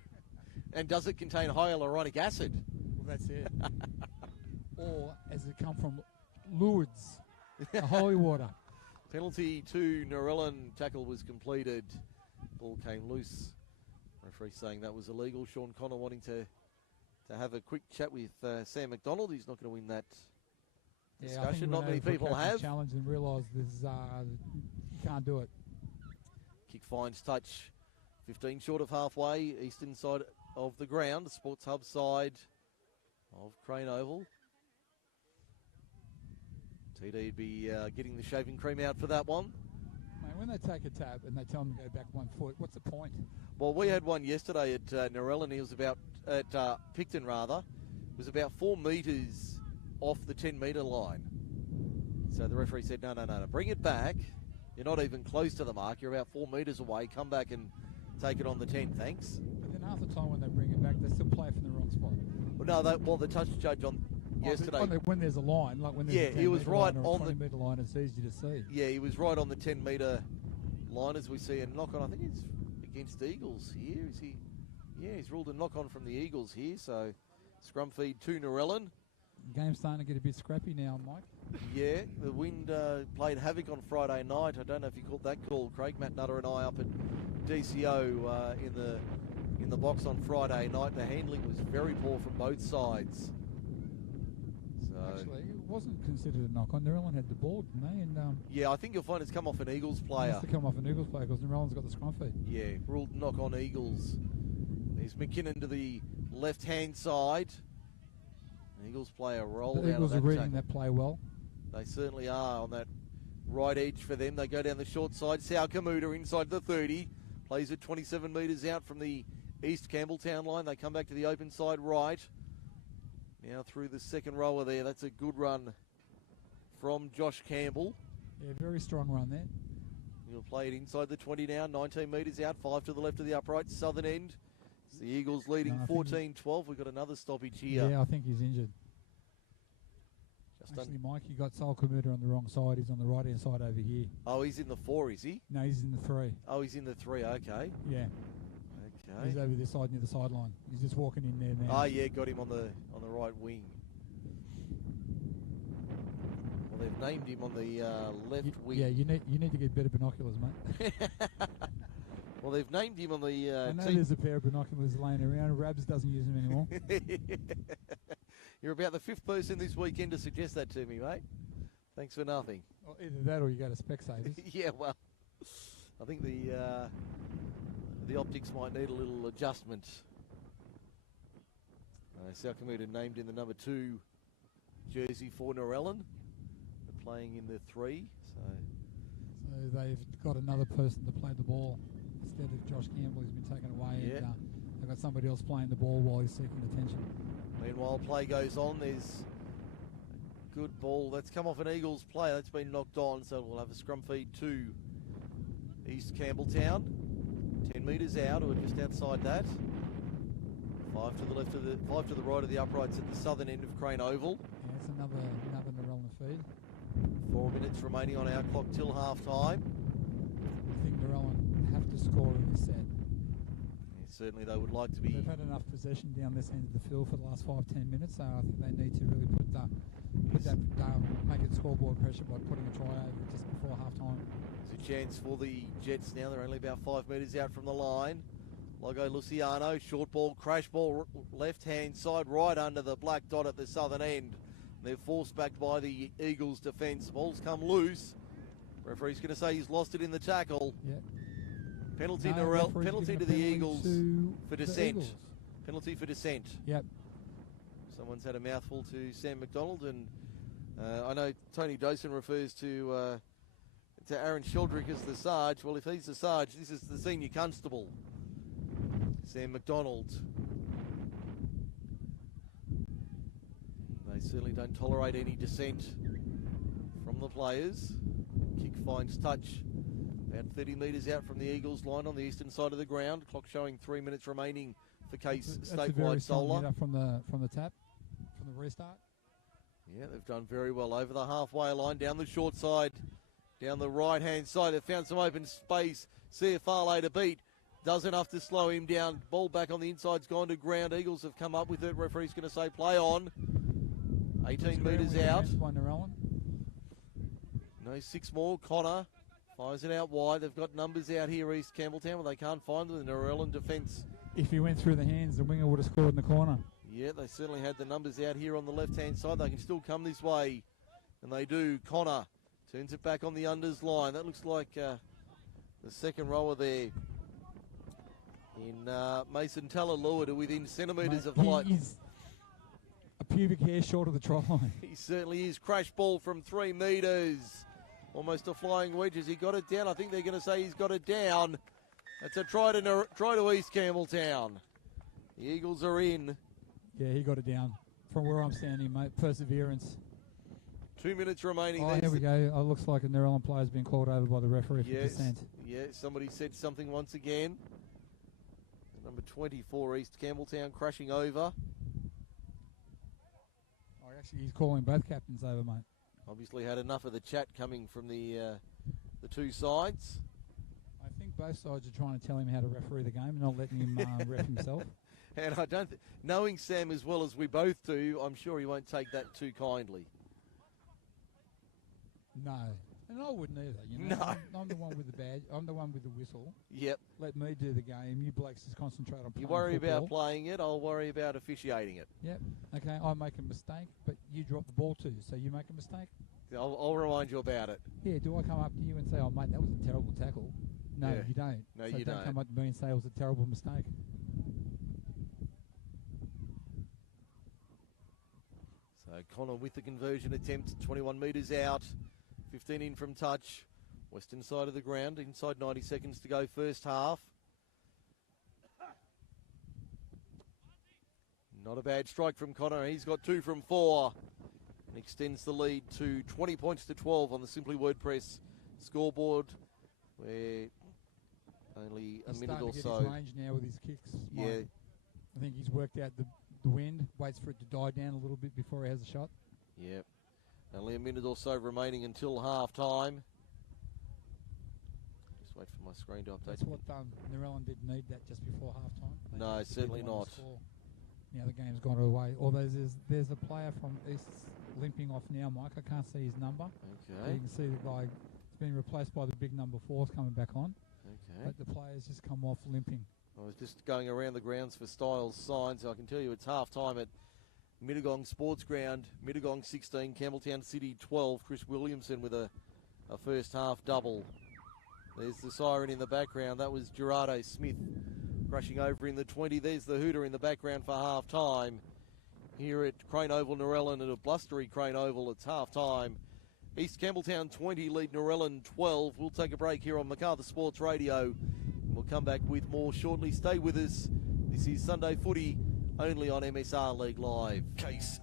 And does it contain hyaluronic acid? Well, that's it. Or has it come from Lourdes, the holy water? Penalty to Narellan. Tackle was completed. Ball came loose. Referee saying that was illegal. Sean Connor wanting to have a quick chat with Sam McDonald. He's not going to win that discussion. Not many people have. Challenge and realise you can't do it. Kick finds touch. 15 short of halfway, eastern side of the ground, the Sports Hub side of Crane Oval. TD would be getting the shaving cream out for that one. Mate, when they take a tap and they tell them to go back 1 foot, what's the point? Well, we had one yesterday at Narellan. He was at Picton rather. It was about 4 metres off the 10-metre line. So the referee said, no, bring it back. You're not even close to the mark. You're about 4 metres away. Come back and take it on the 10, thanks. But then half the time when they bring it back, they still play from the wrong spot. Well, no, the touch judge on yesterday. When there's a line, like when there's a 10 he was right line or on a 20 metre line, it's easy to see. Yeah, he was right on the 10-metre line as we see a knock-on. I think it's against Eagles here. Is he? Yeah, he's ruled a knock-on from the Eagles here, so scrum feed to Narellan. Game's starting to get a bit scrappy now, Mike. Yeah, the wind played havoc on Friday night. I don't know if you caught that call, Craig. Matt Nutter and I up at DCO in the box on Friday night. The handling was very poor from both sides. So actually, it wasn't considered a knock-on. Narellan had the ball, didn't they? And yeah, I think you'll find it's come off an Eagles player. It must have come off an Eagles player because Narellan's got the scrum feed. Yeah, ruled knock-on Eagles. There's McKinnon to the left-hand side. Eagles player rolled out of that. The Eagles are reading that play well. They certainly are on that right edge for them. They go down the short side. Sao Kamuta inside the 30. Plays it 27 metres out from the East Campbelltown line. They come back to the open side right. Now through the second rower there. That's a good run from Josh Campbell. Yeah, very strong run there. He'll play it inside the 20 now. 19 metres out. 5 to the left of the upright southern end. It's the Eagles leading 14-12. We've got another stoppage here. Yeah, I think he's injured. Actually, Mike, you got Sol Kamuta on the wrong side. He's on the right-hand side over here. Oh, he's in the 4, is he? No, he's in the 3. Oh, he's in the 3, okay. Yeah. Okay. He's over this side near the sideline. He's just walking in there now. Oh, yeah, got him on the right wing. Well, they've named him on the left wing. Yeah, you need to get better binoculars, mate. Well, they've named him on the I know team. there's a pair of binoculars laying around. Rabs doesn't use them anymore. You're about the 5th person this weekend to suggest that to me, mate. Thanks for nothing. Well, either that or you go to Specsavers. Yeah, well, I think the optics might need a little adjustment. South Commute named in the number 2 jersey for Narellan. They're playing in the 3, so they've got another person to play the ball instead of Josh Campbell, who's been taken away. Yeah. And they've got somebody else playing the ball while he's seeking attention. Meanwhile, play goes on. There's a good ball that's come off an Eagles player. That's been knocked on, so we'll have a scrum feed to East Campbelltown. 10 metres out, or just outside that. 5 to the left of 5 to the right of the uprights at the southern end of Crane Oval. Yeah, it's another Narellan feed. 4 minutes remaining on our clock till half time. I think Narellan have to score in this set. Yeah, certainly they would like to be. They've had enough possession down this end of the field for the last 5-10 minutes, so I think they need to really make it scoreboard pressure by putting a try over just before half time. There's a chance for the Jets now. They're only about 5 metres out from the line. Logo Luciano, short ball, crash ball, left-hand side, right under the black dot at the southern end. They're forced back by the Eagles' defence. Ball's come loose. Referee's going to say he's lost it in the tackle. Yep. Penalty, penalty to the Eagles for dissent. Penalty for dissent. Yep. Someone's had a mouthful to Sam McDonald, and I know Tony Dosen refers to Aaron Sheldrick as the Sarge. Well, if he's the Sarge, this is the senior constable, Sam McDonald. They certainly don't tolerate any dissent from the players. Kick finds touch about 30 metres out from the Eagles line on the eastern side of the ground. Clock showing 3 minutes remaining for Case statewide solar. From the tap, from the restart. Yeah, they've done very well over the halfway line, down the short side, down the right-hand side. They've found some open space. CFR to beat. Does enough to slow him down. Ball back on the inside's gone to ground. Eagles have come up with it. Referee's going to say play on. 18 metres out. No, 6 more. Connor fires it out wide. They've got numbers out here, East Campbelltown, but they can't find them. The Narellan defence. If he went through the hands, the winger would have scored in the corner. Yeah, they certainly had the numbers out here on the left-hand side. They can still come this way, and they do. Connor turns it back on the unders line. That looks like the second rower there in Mason Talalua to within centimetres of the light. He's a pubic hair short of the try line. He certainly is. Crash ball from 3 metres. Almost a flying wedge. Has he got it down? I think they're going to say he's got it down. That's a try to East Campbelltown. The Eagles are in. Yeah, he got it down. From where I'm standing, mate. Perseverance. 2 minutes remaining. Oh, here we go. Oh, looks like a Narellan player's been called over by the referee for dissent. Yeah, somebody said something once again. Number 24, East Campbelltown, crashing over. Oh, actually, he's calling both captains over, mate. Obviously had enough of the chat coming from the two sides. I think both sides are trying to tell him how to referee the game and not letting him ref himself. And I don't, knowing Sam as well as we both do, I'm sure he won't take that too kindly. No, and I wouldn't either. You know, No. I'm the one with the badge. I'm the one with the whistle. Yep. Let me do the game. You blokes just concentrate on playing You worry football. about playing it. I'll worry about officiating it. Yep. Okay, I make a mistake, but you drop the ball too, so you make a mistake. I'll remind you about it. Yeah, do I come up to you and say, oh, mate, that was a terrible tackle? No, Yeah. you don't. No, so you don't don't. come up to me and say it was a terrible mistake. So Connor with the conversion attempt, 21 metres out, 15 in from touch. Western side of the ground, inside 90 seconds to go first half. Not a bad strike from Connor. He's got 2 from 4 and extends the lead to 20 points to 12 on the Simply WordPress scoreboard, where only a minute or He's so. starting to get his range now with his kicks. Yeah. Mike. I think he's worked out the wind, waits for it to die down a little bit before he has a shot. Yep. Only a minute or so remaining until half time. Just wait for my screen to update. That's what Narellan didn't need that just before half time. No, certainly not. Now the game's gone away. Although there's a player from East's limping off now, Mike. I can't see his number. Okay. You can see the guy has been replaced by the big number 4's coming back on. but the players just come off limping. I was just going around the grounds for Styles signs. I can tell you it's half time at Mittagong Sports Ground. Mittagong 16, Campbelltown City 12. Chris Williamson with a first half double. There's the siren in the background. That was Gerardo Smith rushing over in the 20. There's the hooter in the background for half time. Here at Crane Oval, Narellan at a blustery Crane Oval. It's half time. East Campbelltown 20, lead Narellan 12. We'll take a break here on Macarthur Sports Radio. We'll come back with more shortly. Stay with us. This is Sunday Footy, only on MSR League Live. Case.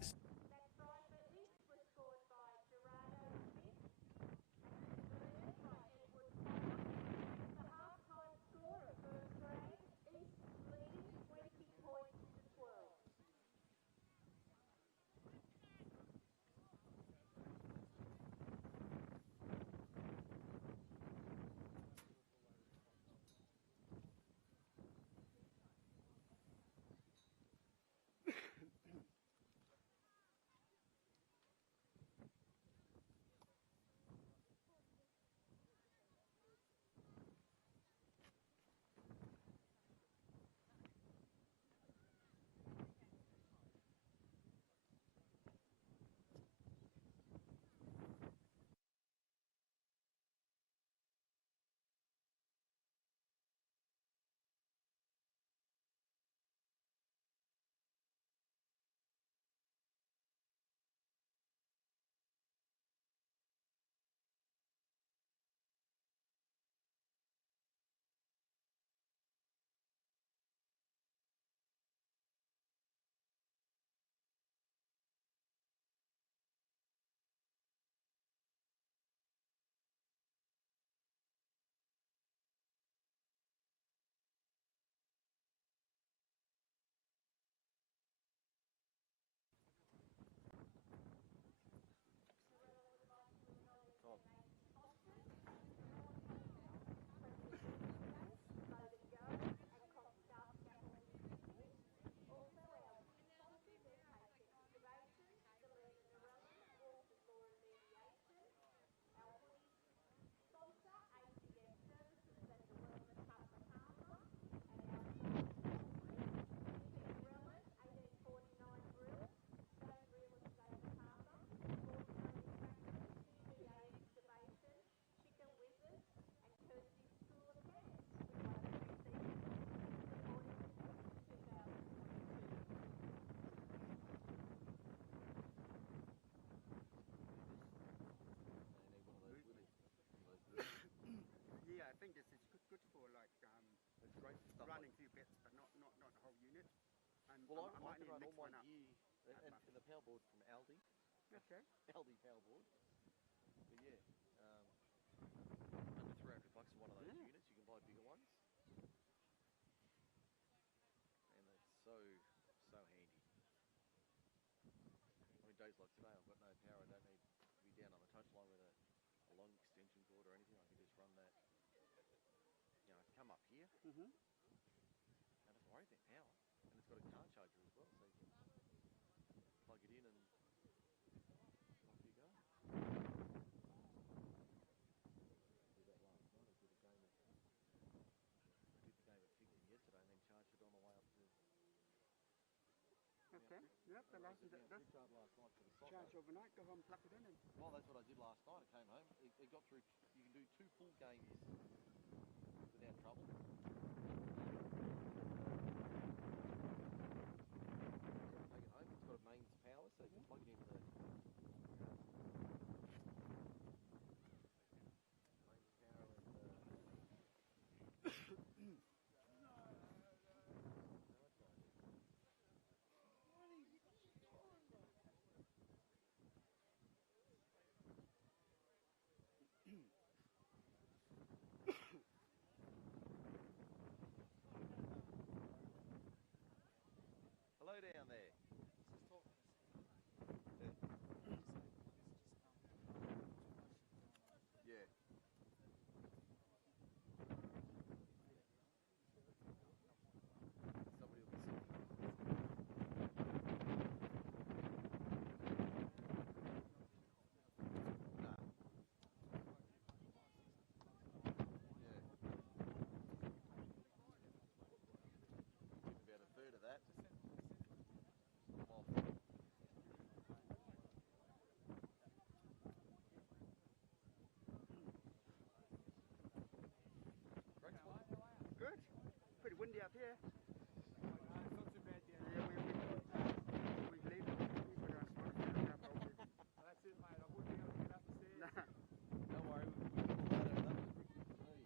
I think this is good for like running a few bits, but not the whole unit. And Well, I I might can need to run mix all one mine up. here and the power board from Aldi. Okay. Aldi power board. But yeah, under $300 for one of those units. You can buy bigger ones. And it's so handy. I mean, days like today, I've got no power. I don't need to be down on the touchline with a long extension cord or anything. I can just run that, come up here. Mm-hmm. I don't worry about power. And it's got a car charger as well, so you can plug it in and off you go. I did that last night. I did the game at Ticton yesterday and then charged it on the way up to... Okay. Yep, the last that's last night for the soccer. charge overnight, go home, plug it in. And Well, that's what I did last night. I came home. It got through. You can do 2 full games without trouble. Take it home. It's got a mains power, so you can plug it into the mains power and. here? It's not too bad yet. Yeah, we leave it. We put our spot here and have all the... That's it, mate. I wouldn't be able to get up the stairs. Nah. Don't worry, we put the ladder. That was pretty good to me.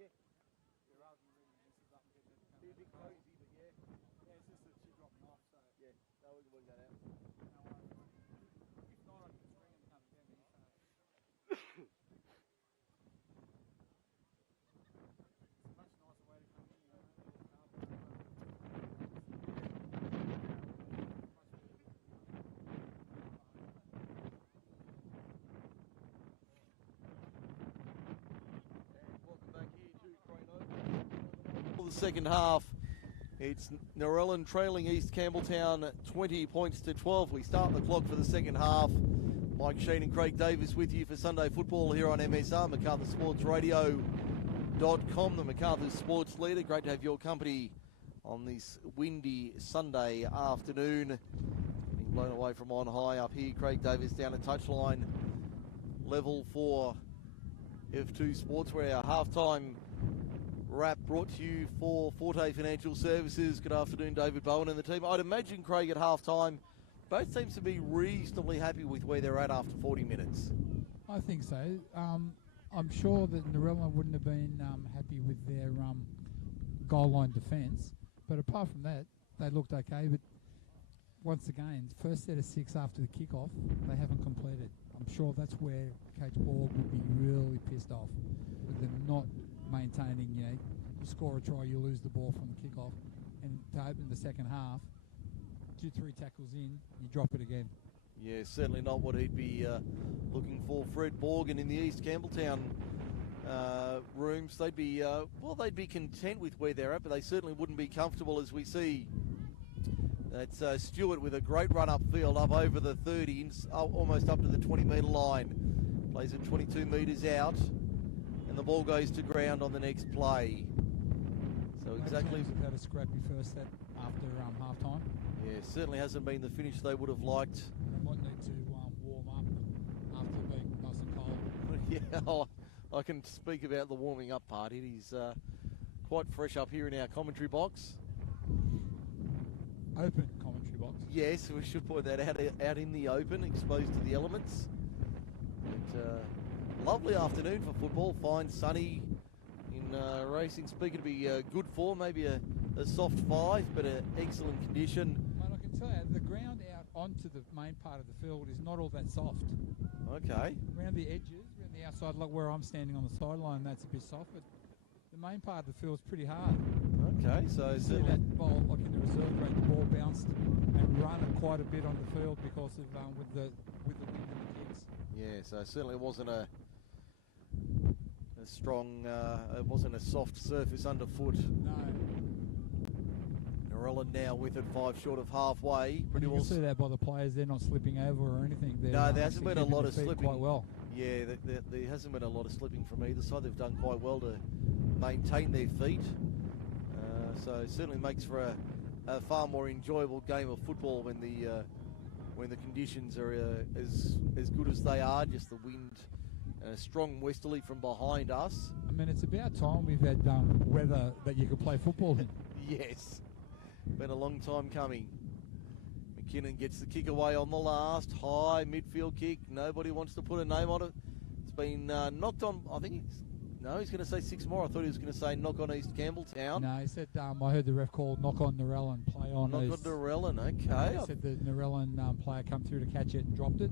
Yeah. Rather than leaving the misses up and getting it to come Be a out. bit crazy, but yeah. Yeah, it's just that she dropped me off, so Yeah, no, we can work that out. no worries. If not, I can just ring him and come and get me, so. It's a much nicer way to come in, you know, little car park, And welcome back here to Crane For the second half, it's Narellan trailing East Campbelltown 20 points to 12. We start the clock for the second half. Mike Sheen and Craig Davis with you for Sunday football here on MSR, MacArthurSportsRadio.com, the Macarthur Sports Leader. Great to have your company on this windy Sunday afternoon. Being blown away from on high up here. Craig Davis down at touchline level for F2 Sportswear. Our halftime wrap brought to you for Forte Financial Services. Good afternoon, David Bowen and the team. I'd imagine, Craig, at halftime, both teams to be reasonably happy with where they're at after 40 minutes. I think so. I'm sure that Narellan wouldn't have been happy with their goal line defence, but apart from that, they looked okay. But once again, first set of 6 after the kickoff, they haven't completed. I'm sure that's where Coach Borg would be really pissed off with them not maintaining. You know, you score a try, you lose the ball from the kickoff, and to open the second half, 2-3 tackles in, you drop it again. Yeah, certainly not what he'd be looking for. Fred Borgen in the East Campbelltown rooms, they'd be they'd be content with where they're at, but they certainly wouldn't be comfortable as we see. That's Stewart with a great run upfield, up over the 30, almost up to the 20-metre line. Plays it 22 metres out, and the ball goes to ground on the next play. So exactly. They've had a scrappy first set after half-time. Yeah, certainly hasn't been the finish they would have liked. They might need to warm up after being nice and cold. Yeah, I can speak about the warming up part. It is quite fresh up here in our commentary box. Open commentary box. Yes, we should point that out in the open, exposed to the elements. But, lovely afternoon for football. Fine, sunny in racing. Speaking to be good form, maybe a soft 5, but an excellent condition. Mate, I can tell you, the ground out onto the main part of the field is not all that soft. Okay. Around the edges, around the outside, like where I'm standing on the sideline, that's a bit soft, but the main part of the field's pretty hard. Okay, so You see that ball, like in the reserve grade, the ball bounced and run quite a bit on the field because of with the wind and the kicks. yeah, so certainly wasn't a strong, it wasn't a soft surface underfoot. No. Narellan now with it 5 short of halfway. Pretty You well. can see that by the players; they're not slipping over or anything. They're No, there hasn't been a keeping lot their of feet slipping. quite well. Yeah, there hasn't been a lot of slipping from either side. They've done quite well to maintain their feet. So it certainly makes for a far more enjoyable game of football when the conditions are as good as they are. Just the wind, strong westerly from behind us. I mean, it's about time we've had weather that you could play football in. Yes, been a long time coming. McKinnon gets the kick away on the last high midfield kick. Nobody wants to put a name on it. It's been knocked on. I think he's going to say 6 more. I thought he was going to say knock on East Campbelltown. No, he said I heard the ref call knock on Narellan, play on Knock East. on Narellan. Okay. He said the Narellan player come through to catch it and dropped it.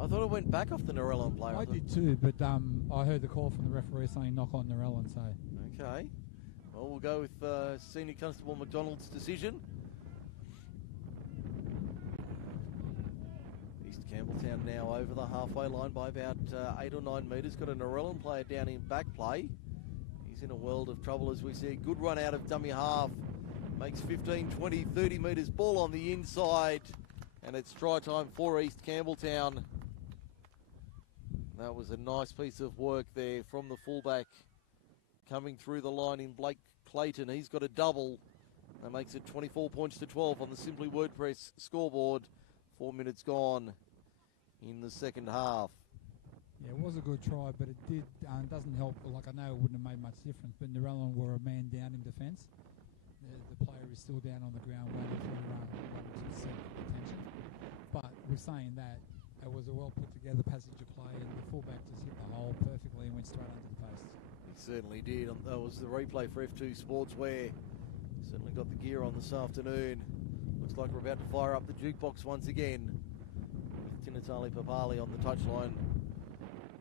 I thought it went back off the Narellan player. I did too, but I heard the call from the referee saying knock on Narellan. So Okay. Well, we'll go with Senior Constable McDonald's decision. East Campbelltown now over the halfway line by about 8 or 9 metres. Got a Narellan player down in back play. He's in a world of trouble as we see a good run out of dummy half. Makes 15, 20, 30 metres. Ball on the inside. And it's try time for East Campbelltown. That was a nice piece of work there from the fullback. Coming through the line in Blake Clayton. He's got a double. That makes it 24 points to 12 on the Simply WordPress scoreboard. 4 minutes gone in the second half. yeah, it was a good try, but it doesn't help. Like I know it wouldn't have made much difference, but Narellan were a man down in defence. The player is still down on the ground waiting for to seek attention. But we're saying that it was a well put together passage of play, and the fullback just hit the hole perfectly and went straight under the post. He certainly did. That was the replay for F2 Sportswear. Certainly got the gear on this afternoon. Looks like we're about to fire up the jukebox once again. With Tinatali Papali on the touchline,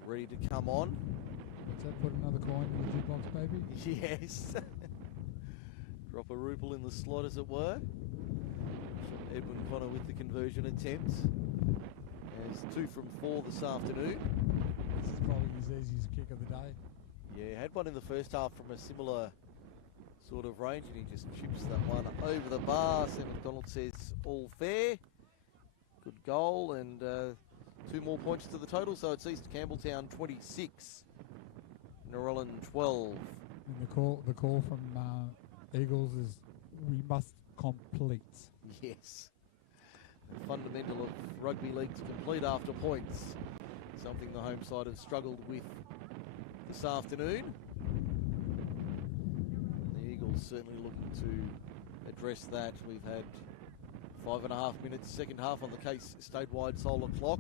ready to come on. What's that? Put another coin in the jukebox, baby? Yes. Drop a ruple in the slot, as it were. Edwin Connor with the conversion attempt. Has 2 from 4 this afternoon. This is probably his easiest kick of the day. Yeah, had one in the first half from a similar sort of range, and he just chips that one over the bar. Sam McDonald says all fair. Good goal, and 2 more points to the total, so it's East Campbelltown 26, Narellan 12. And the call from Eagles is we must complete. Yes. The fundamental of rugby league to complete after points. Something the home side have struggled with this afternoon. The Eagles certainly looking to address that. We've had 5.5 minutes, second half on the Case statewide solar clock.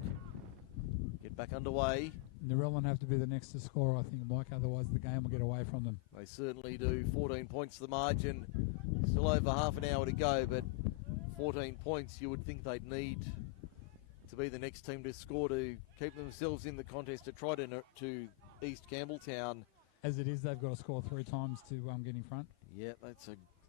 Get back underway. Narellan have to be the next to score, I think, Mike. Otherwise, the game will get away from them. They certainly do. 14 points the margin. Still over half an hour to go, but 14 points you would think they'd need to be the next team to score to keep themselves in the contest to try to East Campbelltown. As it is, they've got to score 3 times to get in front. Yeah,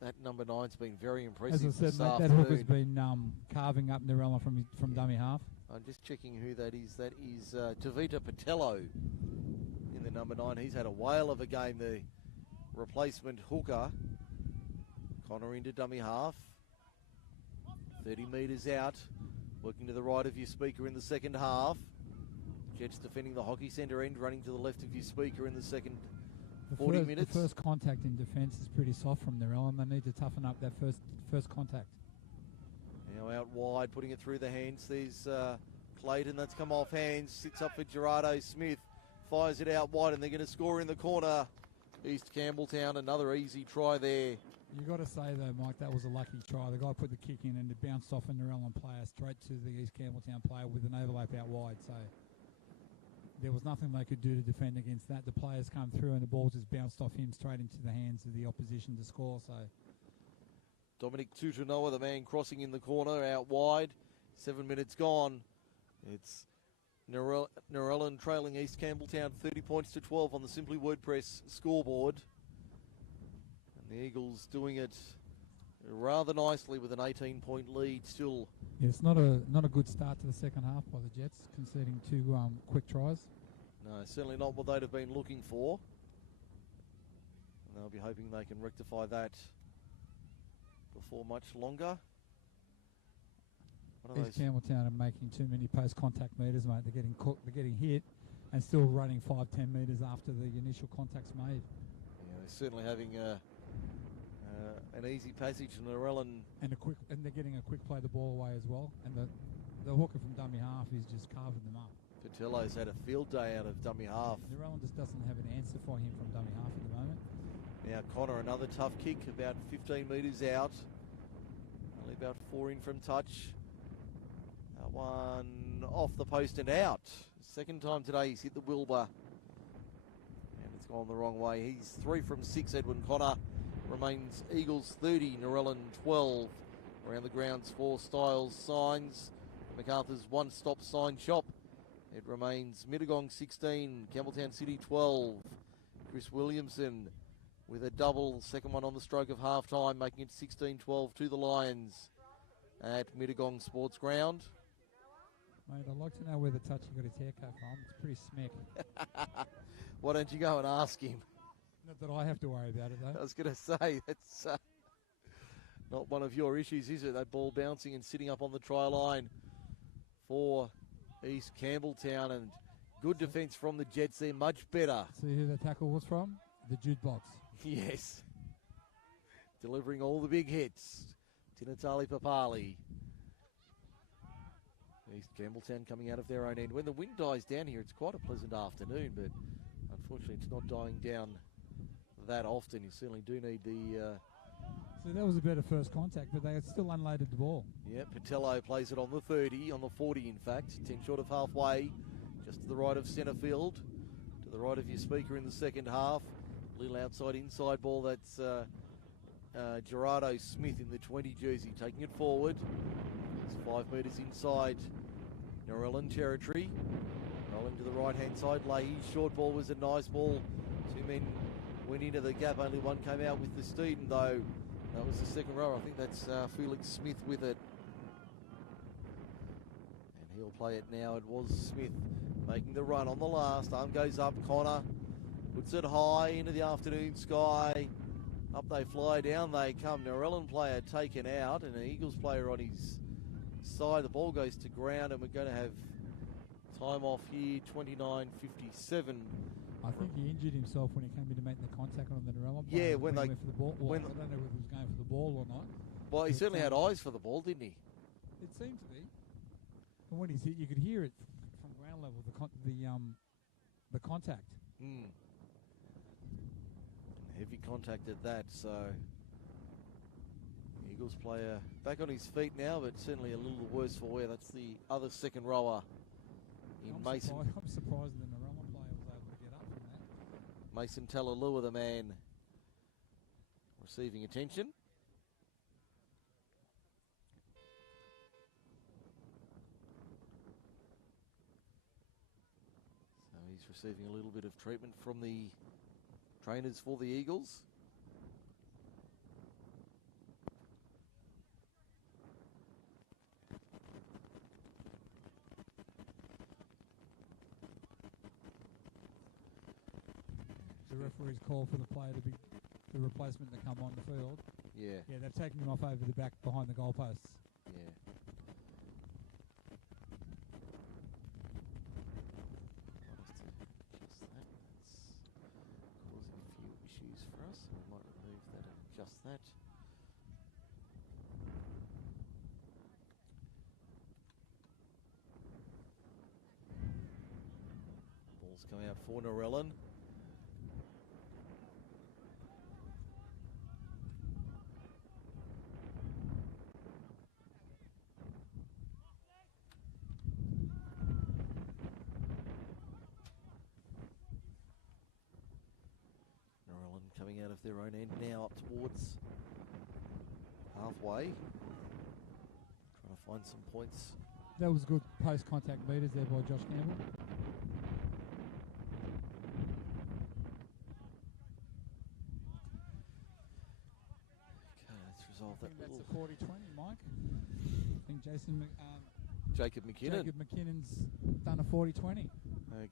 that number 9's been very impressive. As I said, this that afternoon. hooker's been carving up Narellan from dummy half. I'm just checking who that is. That is Tavita Patello in the number 9. He's had a whale of a game, the replacement hooker. Connor into dummy half. 30 metres out. Working to the right of your speaker in the second half. Jets defending the hockey centre end, running to the left of your speaker in the second 40 minutes. The first contact in defence is pretty soft from Narellan. They need to toughen up that first contact. Now out wide, putting it through the hands. There's Clayton, that's come off hands. Sits up for Gerardo Smith. Fires it out wide, and they're going to score in the corner. East Campbelltown. Another easy try there. You got to say though, Mike, that was a lucky try. The guy put the kick in and it bounced off a Narellan player straight to the East Campbelltown player with an overlap out wide. So there was nothing they could do to defend against that. The players come through and the ball just bounced off him straight into the hands of the opposition to score. So Dominic Tutanoa, the man crossing in the corner out wide. 7 minutes gone. It's Narellan trailing East Campbelltown 30 points to 12 on the Simply WordPress scoreboard. And the Eagles doing it rather nicely with an 18-point lead still. yeah, it's not a good start to the second half by the Jets, conceding 2 quick tries. No, certainly not what they'd have been looking for. And they'll be hoping they can rectify that before much longer. East Campbelltown are making too many post-contact meters, mate. They're getting cooked, they're getting hit, and still running 5-10 meters after the initial contact's made. Yeah, they're certainly having an easy passage to Narellan. And they're getting a quick play the ball away as well. And the hooker from dummy half is just carving them up. Patello's had a field day out of dummy half. Narellan just doesn't have an answer for him from dummy half at the moment. Now Connor, another tough kick, about 15 metres out. Only about 4 in from touch. One off the post and out. Second time today he's hit the Wilbur. And it's gone the wrong way. He's 3 from 6, Edwin Connor. Remains Eagles 30, Narellan 12. Around the grounds for Styles Signs. Macarthur's one-stop sign shop. It remains Mittagong 16, Campbelltown City 12. Chris Williamson with a double, second one on the stroke of half-time, making it 16-12 to the Lions at Mittagong Sports Ground. Mate, I'd like to know where the touchy got his haircut from. It's pretty smack. Why don't you go and ask him? Not that I have to worry about it, though. I was going to say, that's not one of your issues, is it? That ball bouncing and sitting up on the try line for East Campbelltown, and good defence from the Jets there, much better. See who the tackle was from? The jukebox. Yes. Delivering all the big hits. Tinatali Papali. East Campbelltown coming out of their own end. When the wind dies down here, it's quite a pleasant afternoon, but unfortunately it's not dying down that often. You certainly do need the... So that was a better first contact, but they had still unloaded the ball. Yeah, Patello plays it on the 30, on the 40 in fact. 10 short of halfway, just to the right of centre field. To the right of your speaker in the second half. Little outside-inside ball, that's Gerardo Smith in the 20 jersey, taking it forward. It's 5 metres inside Narellan territory. Rolling to the right-hand side. Leahy's short ball was a nice ball. 2 men went into the gap. Only one came out with the Steeden, though. That was the second row. I think that's Felix Smith with it. And he'll play it now. It was Smith making the run on the last. Arm goes up. Connor puts it high into the afternoon sky. Up they fly, down they come. Narellan player taken out and an Eagles player on his side. The ball goes to ground and we're going to have time off here, 29:57. I think he injured himself when he came in to make the contact on the Narellan. Yeah, when they went for the ball. Well, I don't know whether he was going for the ball or not. Well, he certainly had eyes for the ball, didn't he? It seemed to be. And when he's hit, you could hear it from ground level. The contact. Heavy contact at that, so Eagles player back on his feet now, but certainly a little worse for wear. That's the other second rower in Mason. I'm surprised the Narellan player was able to get up from that. Mason Talalua, the man receiving attention. So he's receiving a little bit of treatment from the trainers for the Eagles. The referee's called for the player to be the replacement to come on the field. Yeah. Yeah, they've taken him off over the back behind the goalposts. Yeah. Just that. Ball's coming out for Narellan. coming out of their own end now up towards halfway. Trying to find some points. That was good post-contact meters there by Josh Campbell. Okay, let's resolve I that think little... that's a 40-20, Mike. I think Jacob McKinnon. Jacob McKinnon's done a 40-20.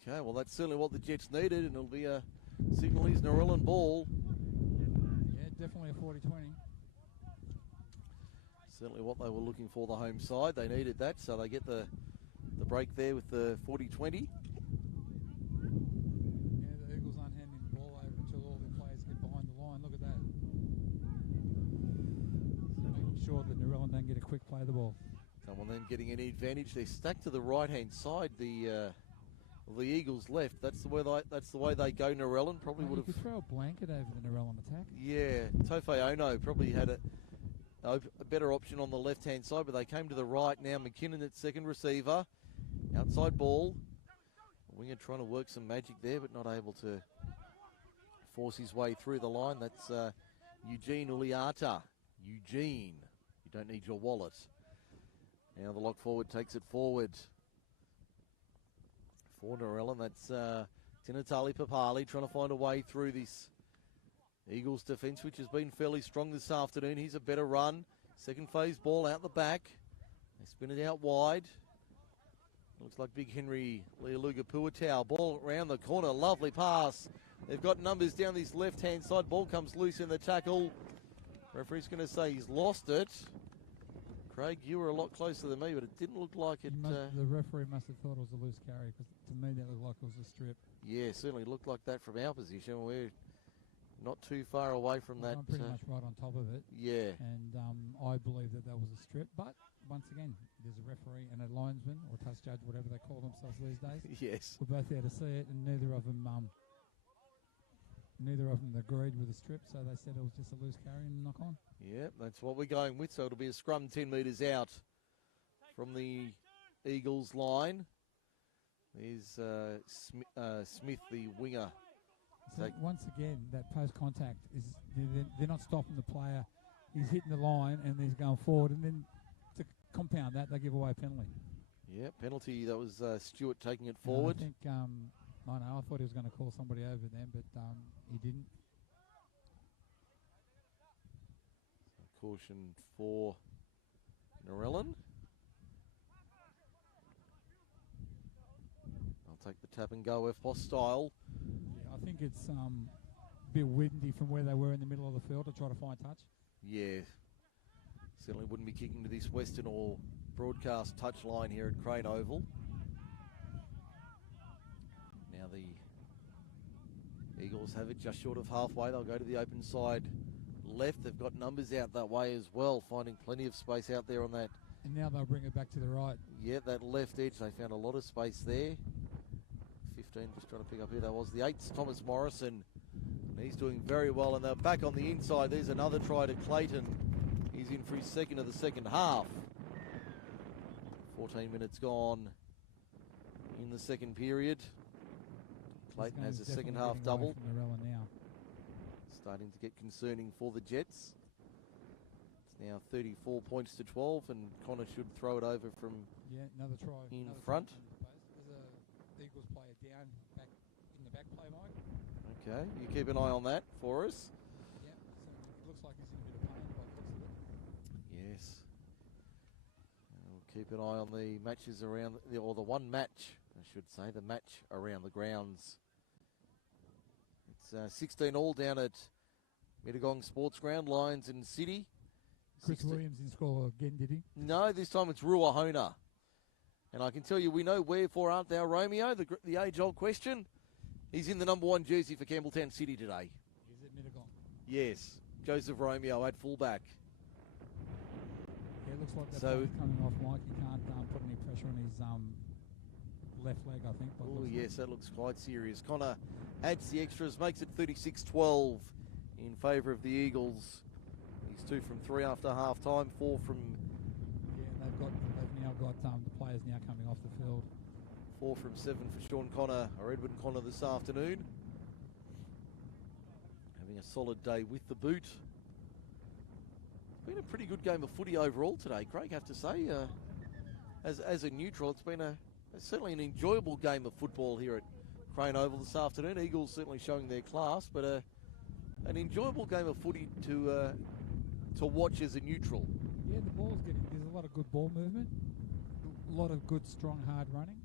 Okay, well that's certainly what the Jets needed, and it'll be a Signalese Narellan ball. Yeah, definitely a 40-20. Certainly what they were looking for, the home side. They needed that, so they get the break there with the 40-20. Yeah, the Eagles aren't handing the ball over until all their players get behind the line. Look at that. Making sure that Narellan don't get a quick play of the ball. Don't want them getting any advantage. They're stacked to the right-hand side. The Eagles left. That's the way they go. Narellan probably would have. You could throw a blanket over the Narellan attack. Yeah, Tofe Ono probably had a better option on the left-hand side, but they came to the right. Now McKinnon at second receiver. Outside ball. Winger trying to work some magic there, but not able to force his way through the line. That's Eugene Uliata. Eugene, you don't need your wallet. Now the lock forward takes it forward. For Narellan, that's Tinatali Papali trying to find a way through this Eagles defence, which has been fairly strong this afternoon. Here's a better run. Second phase ball out the back. They spin it out wide. Looks like Big Henry Lealuga Puatau. Ball around the corner. Lovely pass. They've got numbers down this left-hand side. Ball comes loose in the tackle. Referee's going to say he's lost it. Craig, you were a lot closer than me, but it didn't look like it. The referee must have thought it was a loose carry, because to me that looked like it was a strip. Yeah, certainly looked like that from our position. We're not too far away from that. I'm pretty much right on top of it. Yeah. And I believe that was a strip. But once again, there's a referee and a linesman or touch judge, whatever they call themselves these days. Yes. We're both there to see it, and neither of them agreed with the strip, so they said it was just a loose carry and knock on. Yep, that's what we're going with. So it'll be a scrum 10 metres out from the Eagles line. There's Smith, the winger. So once again, that post contact is they're not stopping the player. He's hitting the line and he's going forward, and then to compound that, they give away a penalty. Yeah, penalty. That was Stewart taking it forward. I think I thought he was going to call somebody over then, but he didn't. So caution for Narellan. I'll take the tap and go if hostile. Yeah, I think it's a bit windy from where they were in the middle of the field to try to find touch. Yeah, certainly wouldn't be kicking to this Western or broadcast touch line here at Crane Oval. Now the Eagles have it just short of halfway. They'll go to the open side left. They've got numbers out that way as well, finding plenty of space out there on that. And now they'll bring it back to the right. Yeah, that left edge, they found a lot of space there. 15, just trying to pick up who that was. The 8's Thomas Morrison. He's doing very well, and they're back on the inside. There's another try to Clayton. He's in for his second of the second half. 14 minutes gone in the second period. Clayton has a second half double. Now. Starting to get concerning for the Jets. It's now 34 points to 12, and Connor should throw it over from another try in front. There's a Eagles player down back in the back play, Mike. Okay, you keep an eye on that for us. Yeah, so it looks like he's in a bit of pain by the looks of it. Yes. We'll keep an eye on the matches around, or the one match, I should say, the match around the grounds. It's 16 all down at Mittagong Sports Ground, Lions and City. Chris Williams didn't score again, did he? No, this time it's Ruahona. And I can tell you, we know wherefore art thou, Romeo, the age-old question. He's in the number 1 jersey for Campbelltown City today. Is it Mittagong? Yes, Joseph Romeo at fullback. Yeah, it looks like that's coming off, Mike. He can't put any pressure on his left leg, I think. Oh, yes, that looks quite serious. Connor adds the extras, makes it 36-12 in favour of the Eagles. He's 2 from 3 after half-time, 4 from... Yeah, they've now got the players now coming off the field. 4 from 7 for Sean Connor, or Edwin Connor this afternoon. Having having a solid day with the boot. It's been a pretty good game of footy overall today, Craig, I have to say. As a neutral, it's been certainly an enjoyable game of football here at Crane Oval this afternoon. Eagles certainly showing their class, but an enjoyable game of footy to watch as a neutral. Yeah, there's a lot of good ball movement, a lot of good, strong, hard running.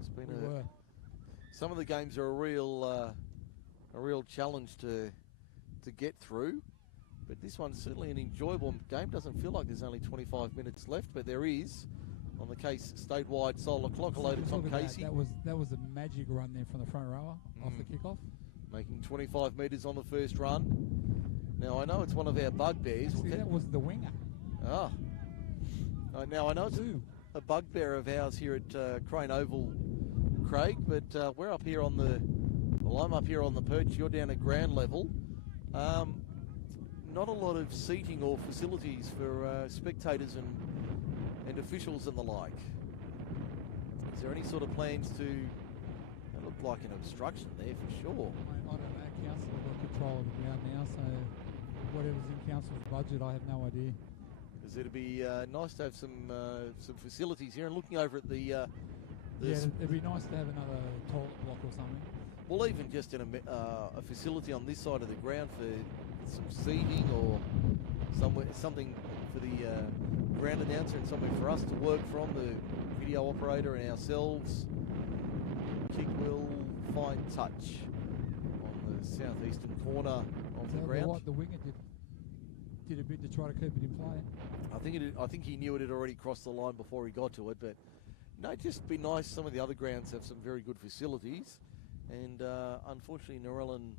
It's been some of the games are a real challenge to get through, but this one's certainly an enjoyable game. Doesn't feel like there's only 25 minutes left, but there is. On the Case statewide solar clock, hello to Tom Casey. That was a magic run there from the front rower off the kickoff. Making 25 metres on the first run. Now I know it's one of our bugbears. Actually, that was the winger. Ah. Now I know it's a bugbear of ours here at Crane Oval, Craig, but we're up here on I'm up here on the perch, you're down at ground level. Not a lot of seating or facilities for spectators and officials and the like. Is there any sort of plans to... That looked like an obstruction there for sure. I don't know, council have got control of the ground now, so whatever's in council's budget, I have no idea. Because it'd be nice to have some facilities here, and looking over at the... yeah, it'd be nice to have another toilet block or something. Well, even just in a facility on this side of the ground for some seating or something for the ground announcer and somewhere for us to work from, the video operator and ourselves. Kick will find touch on the southeastern corner of the ground. What the winger did a bit to try to keep it in play. I think he knew it had already crossed the line before he got to it, but no, it'd just be nice. Some of the other grounds have some very good facilities, and unfortunately Narellan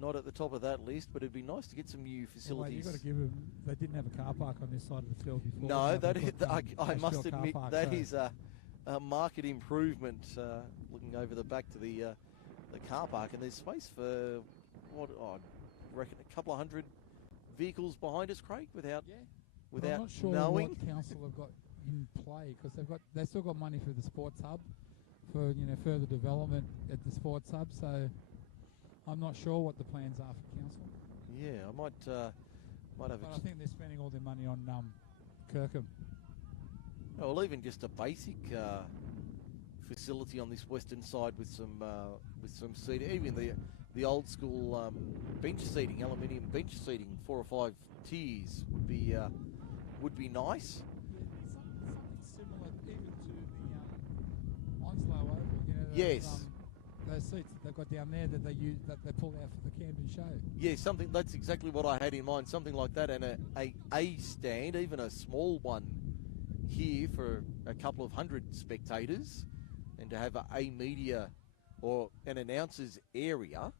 not at the top of that list, but it'd be nice to get some new facilities. You've got to give them, they didn't have a car park on this side of the field before. No, I must admit that is a market improvement, looking over the back to the car park, and there's space for, I reckon a couple of hundred vehicles behind us, Craig, without I'm not sure knowing. What council have got in play, because they've still got money for the sports hub, for further development at the sports hub, so I'm not sure what the plans are for council. Yeah, I might have. But I think they're spending all their money on Kirkham. Well, even just a basic facility on this western side with some seating, even the old school bench seating, aluminium bench seating, 4 or 5 tiers would be nice. Something similar even to the Onslow Oval. Yes. Those seats that they've got down there that they use, that they pull out for the Camden show. Yeah, that's exactly what I had in mind. Something like that, and a stand, even a small one here for a couple of hundred spectators, and to have a media or an announcer's area,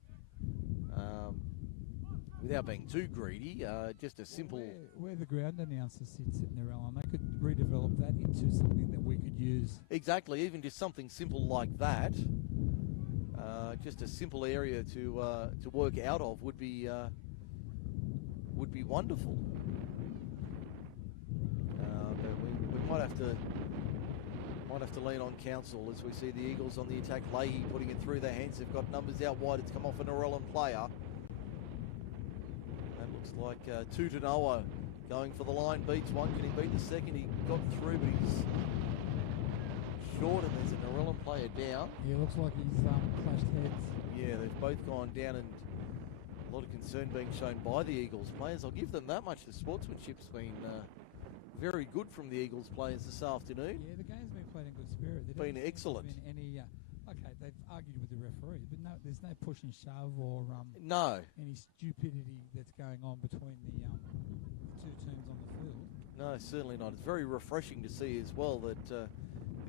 without being too greedy, just a simple... Where the ground announcer sits at Narellan, they could redevelop that into something that we could use. Exactly, even just something simple like that. Just a simple area to work out of would be wonderful. But we might have to lean on council as we see the Eagles on the attack. Leahy putting it through their hands. They've got numbers out wide. It's come off a Narellan player. That looks like Tutanoa going for the line. Beats one. Can he beat the second? He got through, but he's short, and there's a Narellan player down. Yeah, looks like he's clashed heads. Yeah, they've both gone down, and a lot of concern being shown by the Eagles players. I'll give them that much. The sportsmanship's been very good from the Eagles players this afternoon. Yeah, the game's been played in good spirit. Been excellent. Been any, okay, they've argued with the referee, but no, there's no push and shove or any stupidity that's going on between the two teams on the field. No, certainly not. It's very refreshing to see as well that the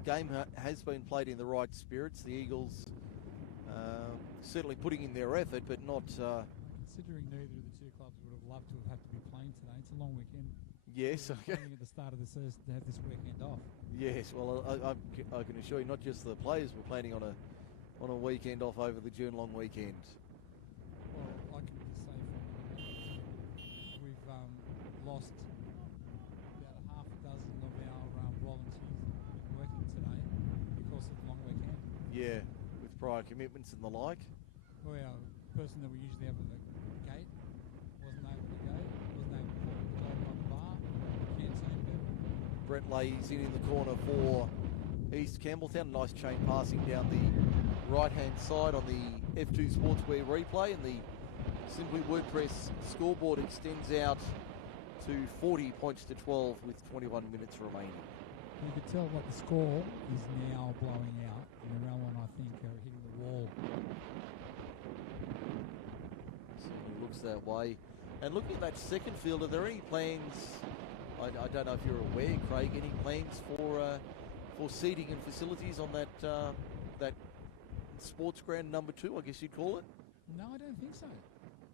game has been played in the right spirits. The Eagles certainly putting in their effort, but not... Considering neither of the two clubs would have loved to have had to be playing today, it's a long weekend. Yes. Playing at the start of the season to have this weekend off. Yes, well, I can assure you, not just the players were planning on a weekend off over the June long weekend. Well, I can just say we've lost about a half a dozen of our volunteers working today because of the long weekend. Yeah, with prior commitments and the like. Well, our person that we usually have at the gate wasn't able to go. Wasn't able to put the goal on the bar. Canteen bit. Brett Leahy's in the corner for East Campbelltown. Nice chain passing down the right-hand side on the F2 Sportswear replay, and the Simply WordPress scoreboard extends out to 40 points to 12 with 21 minutes remaining. You could tell what the score is now blowing out. Narellan, I think, are hitting the wall. Certainly looks that way. And looking at that second field, are there any plans? I don't know if you're aware, Craig. Any plans for seating and facilities on that that sports ground number 2? I guess you'd call it. No, I don't think so.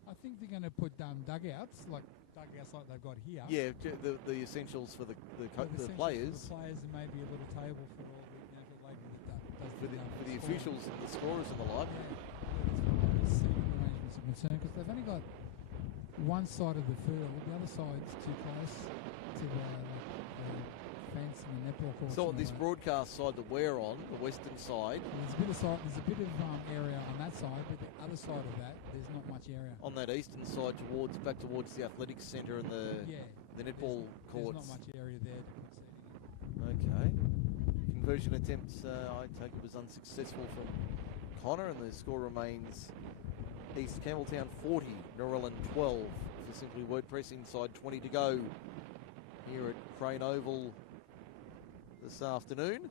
I think they're going to put dugouts like they've got here. Yeah, the essentials for the players. For the players, and maybe a little table for all the lady that does For the officials and the scorers and the like. Yeah, seating arrangements are concerned because they've only got one side of the field. The other side's too close to the fence and the netball courts. So on this broadcast side that we're on, the western side. There's a bit of area on that side, but the other side of that, there's not much area. On that eastern side, back towards the athletics centre and the netball courts. There's not much area there to put seating. Okay. Conversion attempts, I take it, was unsuccessful from Connor, and the score remains East Campbelltown 40, Narellan 12 for Simply WordPress. Inside 20 to go here at Crane Oval this afternoon.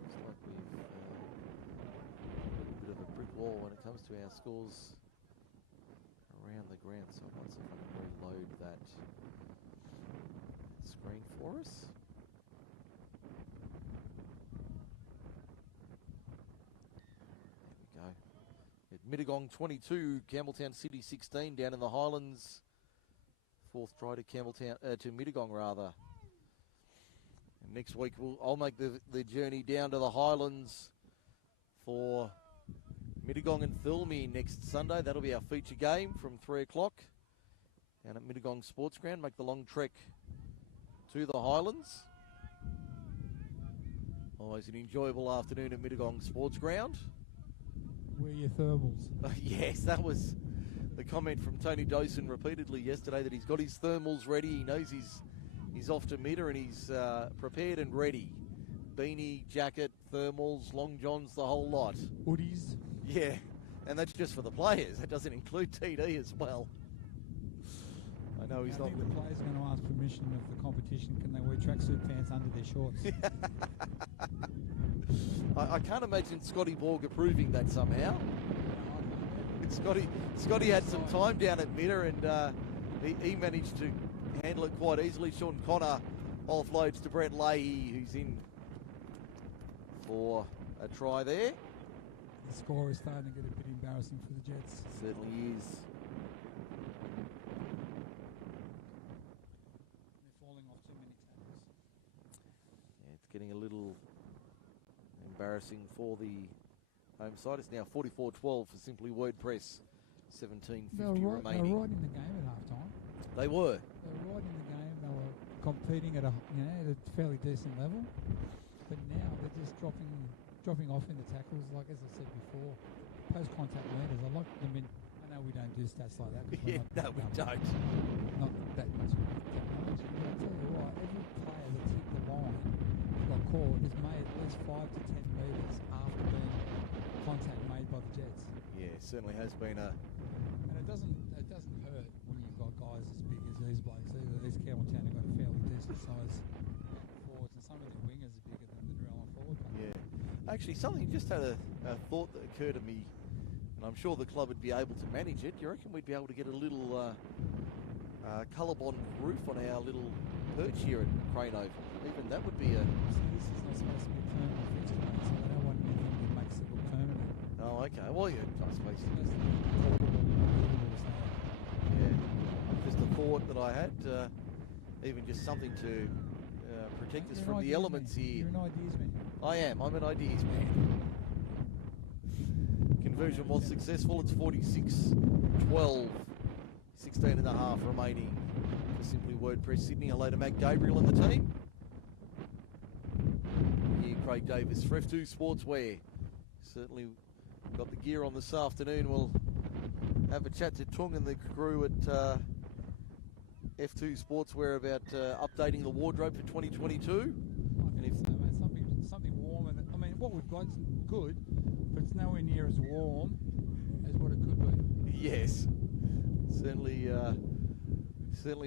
Looks like we've a bit of a brick wall when it comes to our scores around the ground, so I might see if I can reload that screen for us. There we go. At Mittagong 22, Campbelltown City 16 down in the Highlands. Fourth try to Mittagong rather. And next week I'll make the journey down to the Highlands for Mittagong and Thilmy next Sunday. That'll be our feature game from 3 o'clock down at Mittagong Sports Ground. Make the long trek to the Highlands. Always an enjoyable afternoon at Mittagong Sports Ground. Wear your thermals. Yes, that was the comment from Tony Dawson repeatedly yesterday, that he's got his thermals ready. He knows he's off to Mitter, and he's prepared and ready. Beanie, jacket, thermals, long johns, the whole lot. Hoodies. Yeah, and that's just for the players. That doesn't include TD as well. I know he's not. I think the players are going to ask permission of the competition. Can they wear tracksuit pants under their shorts? I can't imagine Scotty Borg approving that somehow. Scotty had some time down at Mitter, and he managed to handle it quite easily. Sean Connor offloads to Brett Leahy, who's in for a try there. The score is starting to get a bit embarrassing for the Jets. Certainly is. They're falling off too many tackles. Yeah, it's getting a little embarrassing for the home side. It's now 44-12 for Simply WordPress. 17:50 remaining. They were right in the game at halftime. They were. They were right in the game. They were competing at a fairly decent level. But now they're just dropping off in the tackles. Like as I said before, post-contact leaders. I like them in. I know we don't do stats like that. Yeah, no, we don't. Not that much technology. But I tell you what, every player that's hit the line, got caught, has made at least 5 to 10 metres after being contact made by the Jets. Yeah, certainly has been a. And it doesn't hurt when you've got guys as big as these blokes either. These Campbelltown have got a fairly decent size forwards, and some of their wingers are bigger than the Narellan forward. Yeah. Actually, something just had a thought that occurred to me, and I'm sure the club would be able to manage it. Do you reckon we'd be able to get a little colour-bond roof on our little perch here at Crane Oval? Even that would be a. See, this is not supposed to be a permanent fixture, mate, so they don't want anything that makes it look permanent. Oh, okay. Well, yeah, I suppose. It's supposed to be portable, Yeah. Just a thought that I had, even just something to protect us from the elements here. You're an ideas man. I am. I'm an ideas man. Conversion was successful. It's 46-12. 16 and a half remaining for Simply WordPress Sydney. Hello to Matt Gabriel and the team. Here, Craig Davis for F2 Sportswear. Certainly got the gear on this afternoon. We'll have a chat to Tung and the crew at F2 Sportswear about updating the wardrobe for 2022. I think so, mate. Something warm. And I mean, what we've got is good, but it's nowhere near as warm as what it could be. Yes, certainly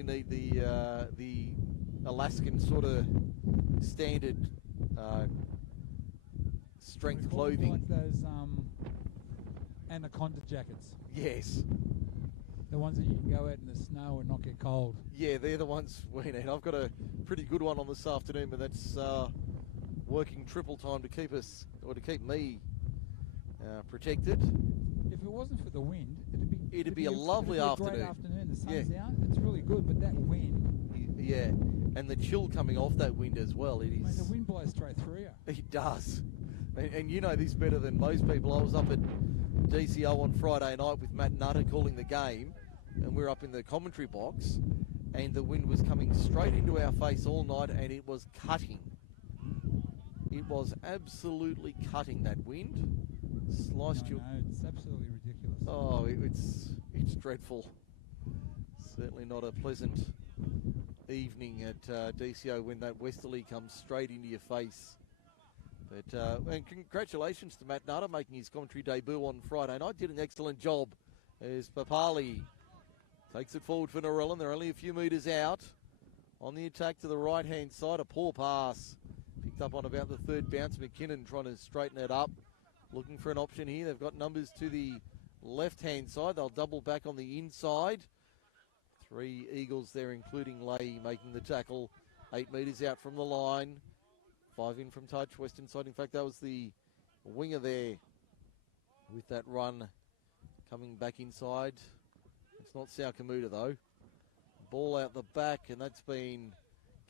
need the Alaskan sort of standard strength clothing. Like those anaconda jackets. Yes. The ones that you can go out in the snow and not get cold. Yeah, they're the ones we need. I've got a pretty good one on this afternoon, but that's working triple time to keep us, or to keep me protected. If it wasn't for the wind, it'd be a lovely afternoon. Great afternoon. The sun's out. It's really good, but that wind. Yeah, and the chill coming off that wind as well. It is. I mean, the wind blows straight through you. It does. And you know this better than most people. I was up at DCO on Friday night with Matt Nutter calling the game, and we're up in the commentary box, and the wind was coming straight into our face all night, and it was cutting. It was absolutely cutting, that wind. Sliced you. No, it's absolutely ridiculous. Oh, it's dreadful. Certainly not a pleasant evening at DCO when that westerly comes straight into your face. But and congratulations to Matt Nutter making his commentary debut on Friday night. Did an excellent job as Papali takes it forward for Narellan. They're only a few metres out. On the attack to the right-hand side, a poor pass. Picked up on about the third bounce. McKinnon trying to straighten it up. Looking for an option here. They've got numbers to the left-hand side. They'll double back on the inside. 3 Eagles there, including Leahy, making the tackle. 8 metres out from the line. 5 in from touch, western side. In fact, that was the winger there with that run coming back inside. It's not Saukamuta, though. Ball out the back, and that's been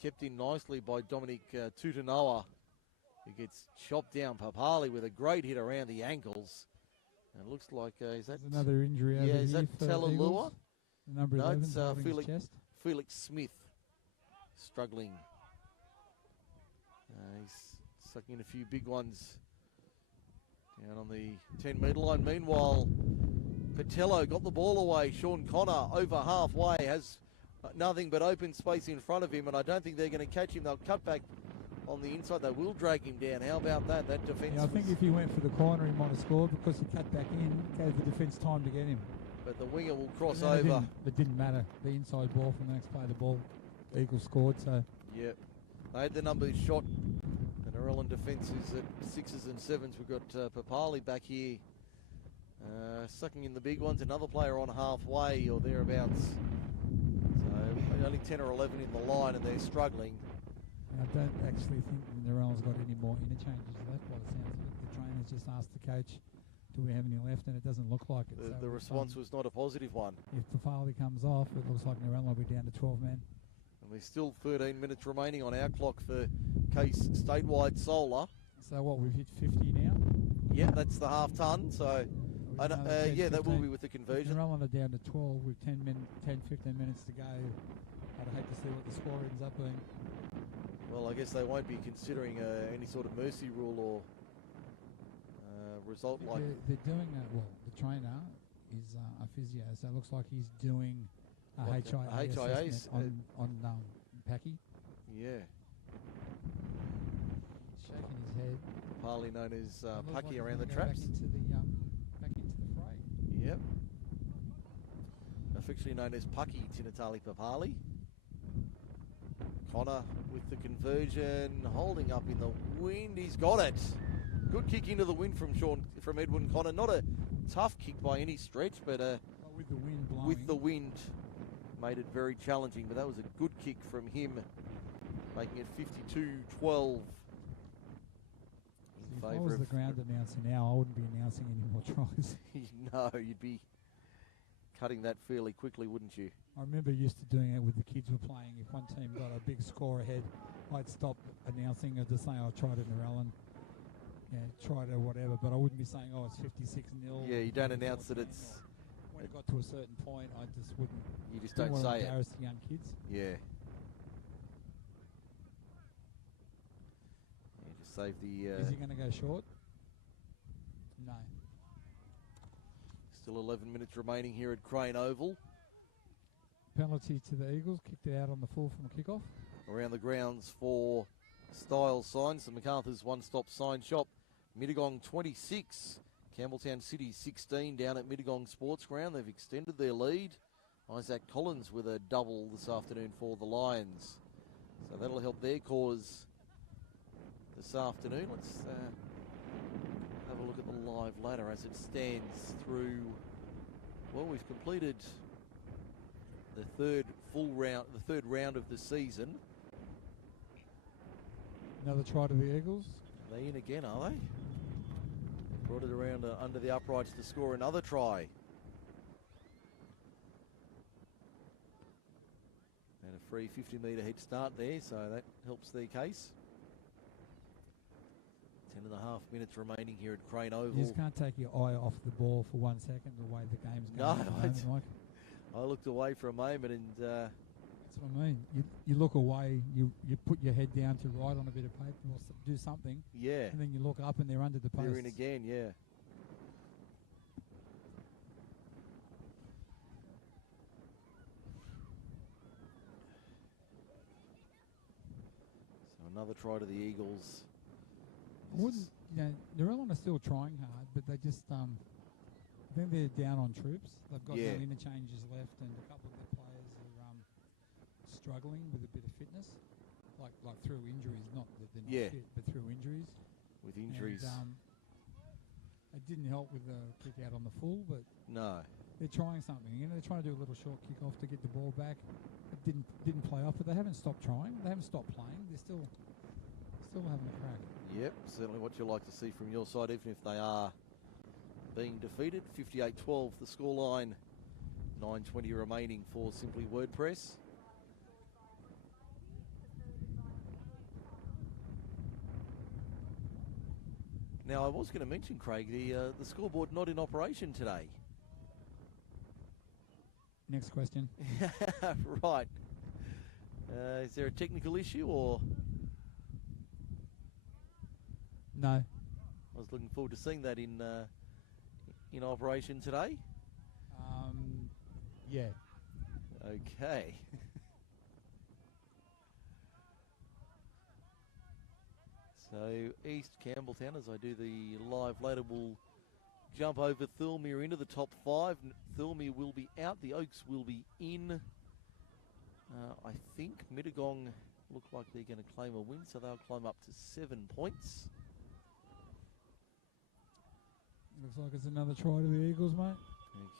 kept in nicely by Dominic Tutanoa, who gets chopped down. Papali with a great hit around the ankles. And it looks like, is that... There's another injury over here. Is that Talalua? Number 11, it's chest. Felix Smith struggling. He's sucking in a few big ones down on the 10-metre line. Meanwhile, Patello got the ball away. Sean Connor over halfway has nothing but open space in front of him, and I don't think they're going to catch him. They'll cut back on the inside. They will drag him down. How about that? That defence. Yeah, I think if he went for the corner, he might have scored because he cut back in, gave the defence time to get him. But the winger will cross over. It didn't matter. The inside ball from the next play, the ball. The Eagles scored, so. Yep. They had the numbers shot. The Narellan defence is at 6s and 7s. We've got Papali back here sucking in the big ones. Another player on halfway or thereabouts. So only 10 or 11 in the line, and they're struggling. I don't actually think Narellan's got any more interchanges left by the sounds of it. The trainer's just asked the coach, do we have any left? And it doesn't look like it. The response was not a positive one. If Papali comes off, it looks like Narellan will be down to 12 men. And there's still 13 minutes remaining on our clock for Case Statewide Solar. So what, we've hit 50 now? Yeah, that's the half ton. So, yeah, that will be with the conversion. Narellan are down to 12 with 10, 15 minutes to go. I'd hate to see what the score ends up being. Well, I guess they won't be considering any sort of mercy rule or result like... They're doing that. Well, the trainer is a physio, so it looks like he's doing HIA assessment on Packy. Yeah. Shaking his head. Partly known as Packy like around the go traps. Back into the fray. Yep. Officially known as Pucky Tinatali Papali. Connor with the conversion, holding up in the wind. He's got it. Good kick into the wind from Edwin Connor. Not a tough kick by any stretch, but with the wind blowing. With the wind made it very challenging. But that was a good kick from him, making it 52-12. If I was the ground announcer now, I wouldn't be announcing any more tries. No, you'd be cutting that fairly quickly, wouldn't you? I remember used to doing it with the kids were playing. If one team got a big score ahead, I'd stop announcing and just saying, I tried it in Narellan. Yeah, tried it or whatever, but I wouldn't be saying, oh, it's 56-0. Yeah, you don't announce that it's... When it got to a certain point, I just wouldn't... You just don't say it. Embarrass the young kids. Yeah. Just save the... Is he going to go short? No. Still 11 minutes remaining here at Crane Oval. Penalty to the Eagles. Kicked it out on the full from a kickoff. Around the grounds for style signs. The Macarthur's one-stop sign shop. Mittagong 26. Campbelltown City 16 down at Mittagong Sports Ground. They've extended their lead. Isaac Collins with a double this afternoon for the Lions. So that'll help their cause this afternoon. Let's have a look at the live ladder as it stands through. Well, we've completed the third round of the season. Another try to the Eagles. Are they in again, are they? Brought it around under the uprights to score another try. And a free 50-metre head start there, so that helps their case. 10.5 minutes remaining here at Crane Oval. You just can't take your eye off the ball for 1 second the way the game's going. No, I looked away for a moment and... that's what I mean. You look away, you put your head down to write on a bit of paper or do something. Yeah. And then you look up and they're under the post. They're in again, yeah. So another try to the Eagles. Narellan are still trying hard, but they just, I think they're down on troops. They've got no interchanges left, and a couple of their players are struggling with a bit of fitness, like through injuries. Not that they're not fit, but through injuries. With injuries. And, it didn't help with the kick out on the full, but no, they're trying something. They're trying to do a little short kick off to get the ball back. It didn't play off, but they haven't stopped trying. They haven't stopped playing. They're still having a crack. Yep, certainly what you like to see from your side, even if they are being defeated. 58-12, the scoreline. 9:20 remaining for Simply WordPress. Now, I was going to mention, Craig, the scoreboard not in operation today. Next question. Right. Is there a technical issue or...? No. I was looking forward to seeing that in operation today. Yeah. Okay. So East Campbelltown, as I do the live ladder, will jump over Thirlmere into the top 5. Thirlmere will be out. The Oaks will be in. I think Mittagong look like they're going to claim a win, so they'll climb up to 7 points. Looks like it's another try to the Eagles, mate.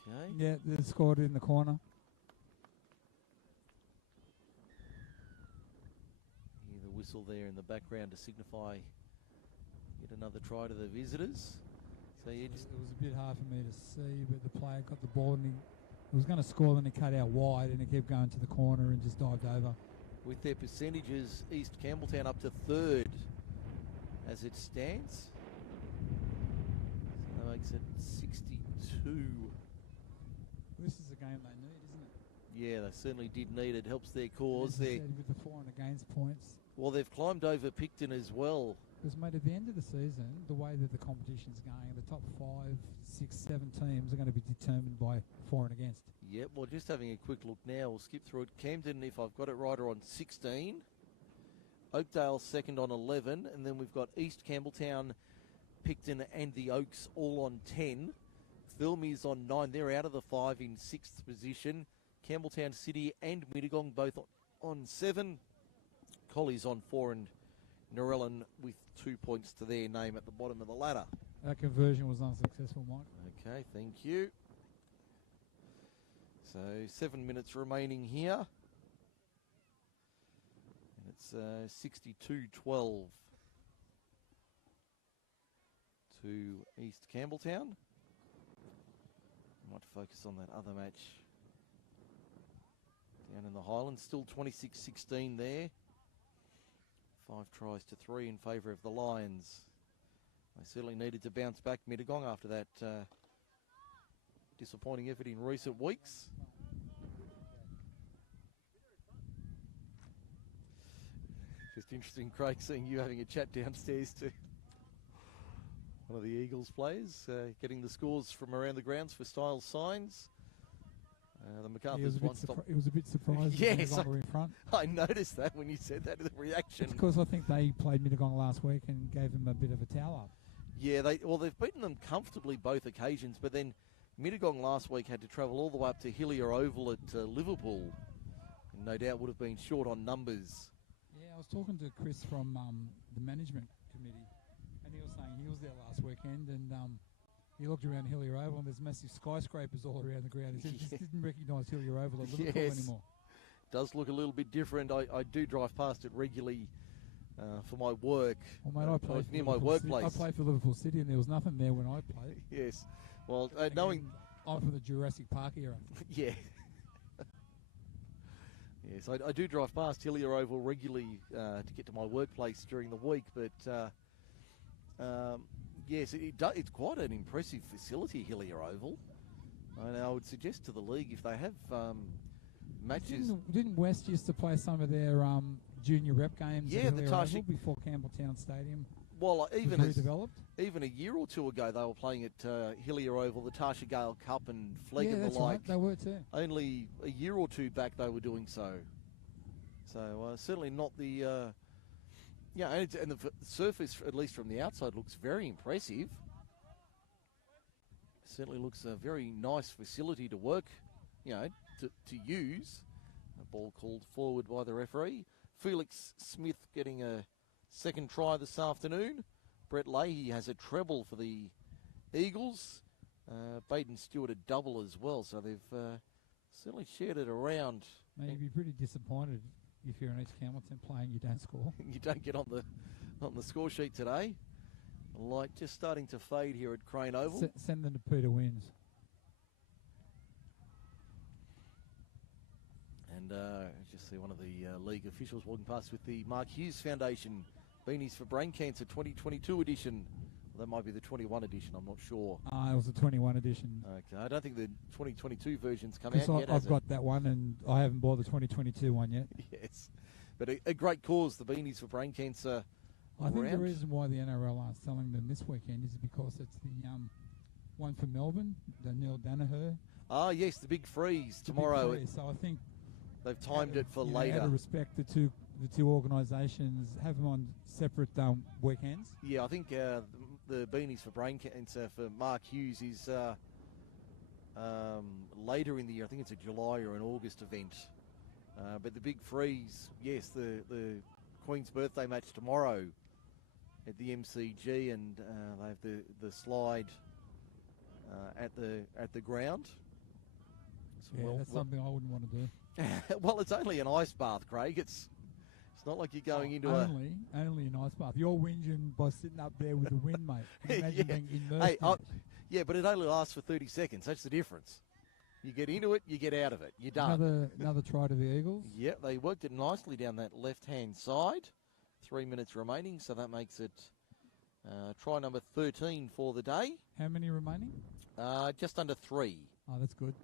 Okay. Yeah, they scored in the corner. Hear the whistle there in the background to signify yet another try to the visitors. So you just... It was a bit hard for me to see, but the player got the ball and he was going to score, then he cut out wide and he kept going to the corner and just dived over. With their percentages, East Campbelltown up to 3rd as it stands. So that makes it 62. This is a game they need, isn't it? Yeah, they certainly did need it. Helps their cause. With the for and against points. Well, they've climbed over Picton as well. Because, mate, at the end of the season, the way that the competition's going, the top 5, 6, 7 teams are going to be determined by for and against. Yep, well, just having a quick look now. We'll skip through it. Camden, if I've got it right, are on 16. Oakdale second on 11. And then we've got East Campbelltown, Picton and the Oaks all on 10. Thirlmere's on 9. They're out of the 5 in 6th position. Campbelltown City and Mittagong both on 7. Collie's on 4 and Narellan with 2 points to their name at the bottom of the ladder. That conversion was unsuccessful, Mike. Okay, thank you. So 7 minutes remaining here. And it's 62-12 to East Campbelltown. Might focus on that other match down in the Highlands. Still 26-16 there. 5 tries to 3 in favour of the Lions. They certainly needed to bounce back, Mittagong, after that disappointing effort in recent weeks. Just interesting, Craig, seeing you having a chat downstairs to one of the Eagles players, getting the scores from around the grounds for style signs. The Macarthur's one stop. He was a bit surprised. Yes, that in front. I noticed that when you said that, the reaction. It's because I think they played Mittagong last week and gave them a bit of a towel up. Yeah, they've beaten them comfortably both occasions, but then Mittagong last week had to travel all the way up to Hillier Oval at Liverpool, and no doubt would have been short on numbers. Yeah, I was talking to Chris from the management committee, and he was saying he was there last weekend, and he looked around Hillier Oval, and there's massive skyscrapers all around the ground. He said he just didn't recognise Hillier Oval at Liverpool anymore. Does look a little bit different. I do drive past it regularly for my work. Well, mate, I played near my workplace. I played for Liverpool City, and there was nothing there when I played. Yes. Well, Again, I'm from the Jurassic Park era. Yeah. Yes, I do drive past Hillier Oval regularly to get to my workplace during the week, but yes, it's quite an impressive facility, Hillier Oval. And I would suggest to the league if they have matches. Didn't West used to play some of their junior rep games at Hillier Oval before Campbelltown Stadium? Well, even a year or two ago, they were playing at Hillier Oval, the Tarsha Gale Cup and Flegg and the like. Right, they were too. Only a year or two back, they were doing so. So certainly not the. And the surface, at least from the outside, looks very impressive. Certainly looks a very nice facility to work, to use. A ball called forward by the referee. Felix Smith getting a second try this afternoon. Brett Leahy has a treble for the Eagles. Baden Stewart a double as well, so they've certainly shared it around. Mate, you'd be pretty disappointed if you're in East Campbelltown playing, you don't score. You don't get on the score sheet today. The light just starting to fade here at Crane Oval. Send them to Peter Wins. And just see one of the league officials walking past with the Mark Hughes Foundation Beanies for Brain Cancer 2022 edition. Well, that might be the 21 edition, I'm not sure. It was the 21 edition. Okay, I don't think the 2022 version's come out yet. I've got that one, and I haven't bought the 2022 one yet. Yes, but a great cause, the Beanies for Brain Cancer. I think the reason why the NRL aren't selling them this weekend is because it's the one for Melbourne, the Neil Danaher. Ah, yes, the big freeze tomorrow. Big freeze. So I think they've timed it for later. Out of respect, the two organisations have them on separate weekends. Yeah, I think the Beanies for Brain Cancer for Mark Hughes is later in the year. I think it's a July or an August event. But the big freeze, yes, the Queen's birthday match tomorrow at the MCG, and they have the slide at the ground. So that's something I wouldn't want to do. Well, it's only an ice bath, Craig. It's not like you're going into only an ice bath. You're whinging by sitting up there with the wind, mate. Imagine being immersed. Yeah, but it only lasts for 30 seconds. That's the difference. You get into it, you get out of it. You're done. Another try to the Eagles. Yeah, they worked it nicely down that left-hand side. 3 minutes remaining, so that makes it try number 13 for the day. How many remaining? Just under 3. Oh, that's good.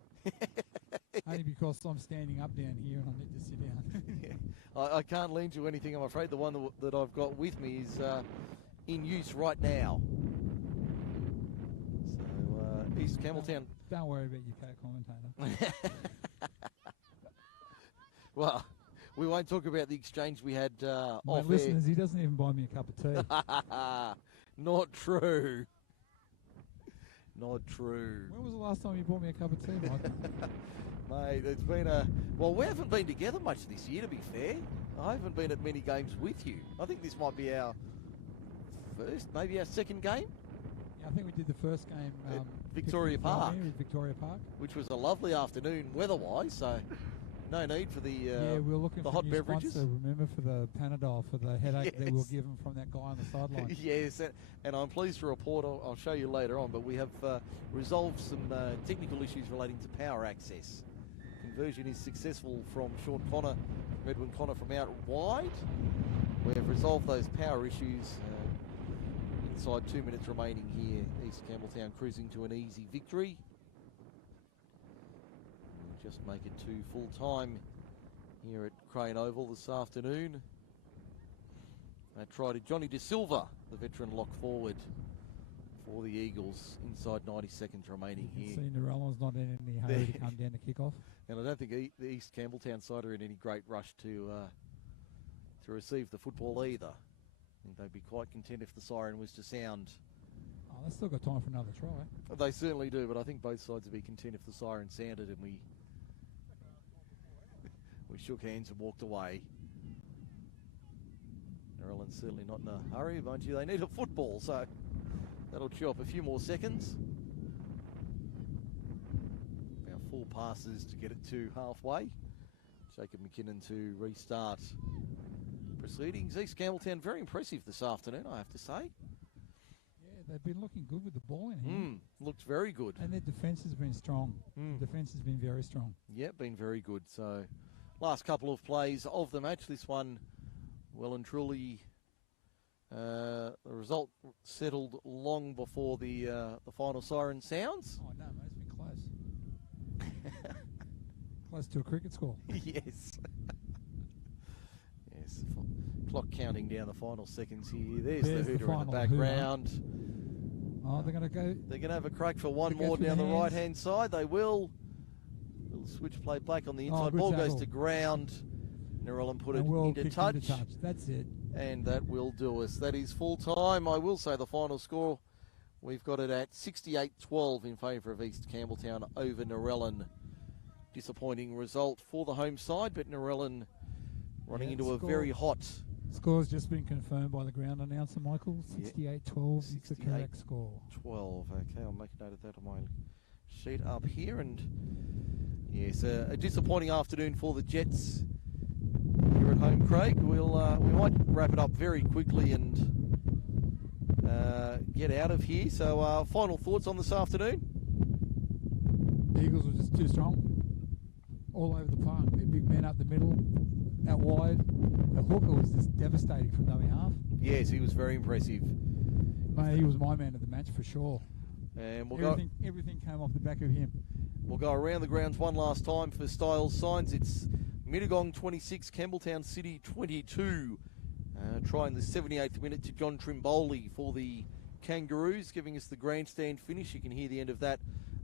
Only because I'm standing up down here and I need to sit down. Yeah. I can't lean to anything, I'm afraid. The one that I've got with me is in use right now. So, East Campbelltown. Don't worry about your co-commentator. Well, we won't talk about the exchange we had off listeners, he doesn't even buy me a cup of tea. Not true. Not true. When was the last time you bought me a cup of tea, Michael? Mate, it's been well, we haven't been together much this year, to be fair. I haven't been at many games with you. I think this might be our first, maybe our second game. Yeah, I think we did the first game at Victoria Park. Victoria Park. Which was a lovely afternoon weather-wise, so no need for the we're looking the for hot new beverages. Sponsor, remember, for the Panadol, for the headache that we'll give them from that guy on the sideline. Yes, and I'm pleased to report, I'll show you later on, but we have resolved some technical issues relating to power access. Conversion is successful from Sean Connor, from Edwin Connor from out wide. We have resolved those power issues. Inside 2 minutes remaining here, East Campbelltown cruising to an easy victory. Just make it to full time here at Crane Oval this afternoon. try to Johnny De Silva, the veteran lock forward for the Eagles, inside 90 seconds remaining here. See, Narellan's not in any hurry to come down to kick off. And I don't think the East Campbelltown side are in any great rush to receive the football either. I think they'd be quite content if the siren was to sound. Oh, they've still got time for another try. They certainly do, but I think both sides would be content if the siren sounded and we shook hands and walked away. Narellan's certainly not in a hurry, mind you. They need a football, so that'll chew up a few more seconds. Now 4 passes to get it to halfway. Jacob McKinnon to restart proceedings. East Campbelltown very impressive this afternoon, I have to say. Yeah, they've been looking good with the ball in here. Looked very good. And their defence has been strong. Defence has been very strong. Yeah, been very good. So last couple of plays of the match, this one well and truly the result settled long before the final siren sounds. Oh no, mate, it's been close. Close to a cricket score. Yes. Yes. Clock counting down the final seconds here. There's the hooter in the background. Oh, they're going to go. They're going to have a crack for one more down the right-hand side. They will. Little switch play back on the inside. Ball goes to ground. Narellan put it into touch. That's it. And that will do us. That is full time. I will say the final score, we've got it at 68-12 in favour of East Campbelltown over Narellan. Disappointing result for the home side, but Narellan running into a very hot. Score's just been confirmed by the ground announcer, Michael. 68-12 is the correct score. 12. Okay, I'll make a note of that on my sheet up here. And yes, a disappointing afternoon for the Jets here at home, Craig. We might wrap it up very quickly and get out of here. So, final thoughts on this afternoon? The Eagles were just too strong. All over the park. Their big man up the middle, out wide. The hooker was just devastating from dummy half. Yes, he was very impressive. Mate, he was my man of the match for sure. And everything came off the back of him. We'll go around the grounds one last time for Styles Signs. It's Mittagong 26, Campbelltown City 22. Trying the 78th minute to John Trimboli for the Kangaroos, giving us the grandstand finish. You can hear the end of that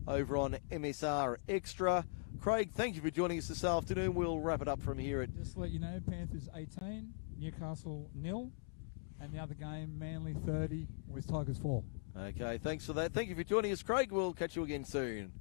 over on MSR Extra. Craig, thank you for joining us this afternoon. We'll wrap it up from here. Just to let you know, Panthers 18, Newcastle 0, and the other game, Manly 30, West Tigers 4. Okay, thanks for that. Thank you for joining us, Craig. We'll catch you again soon.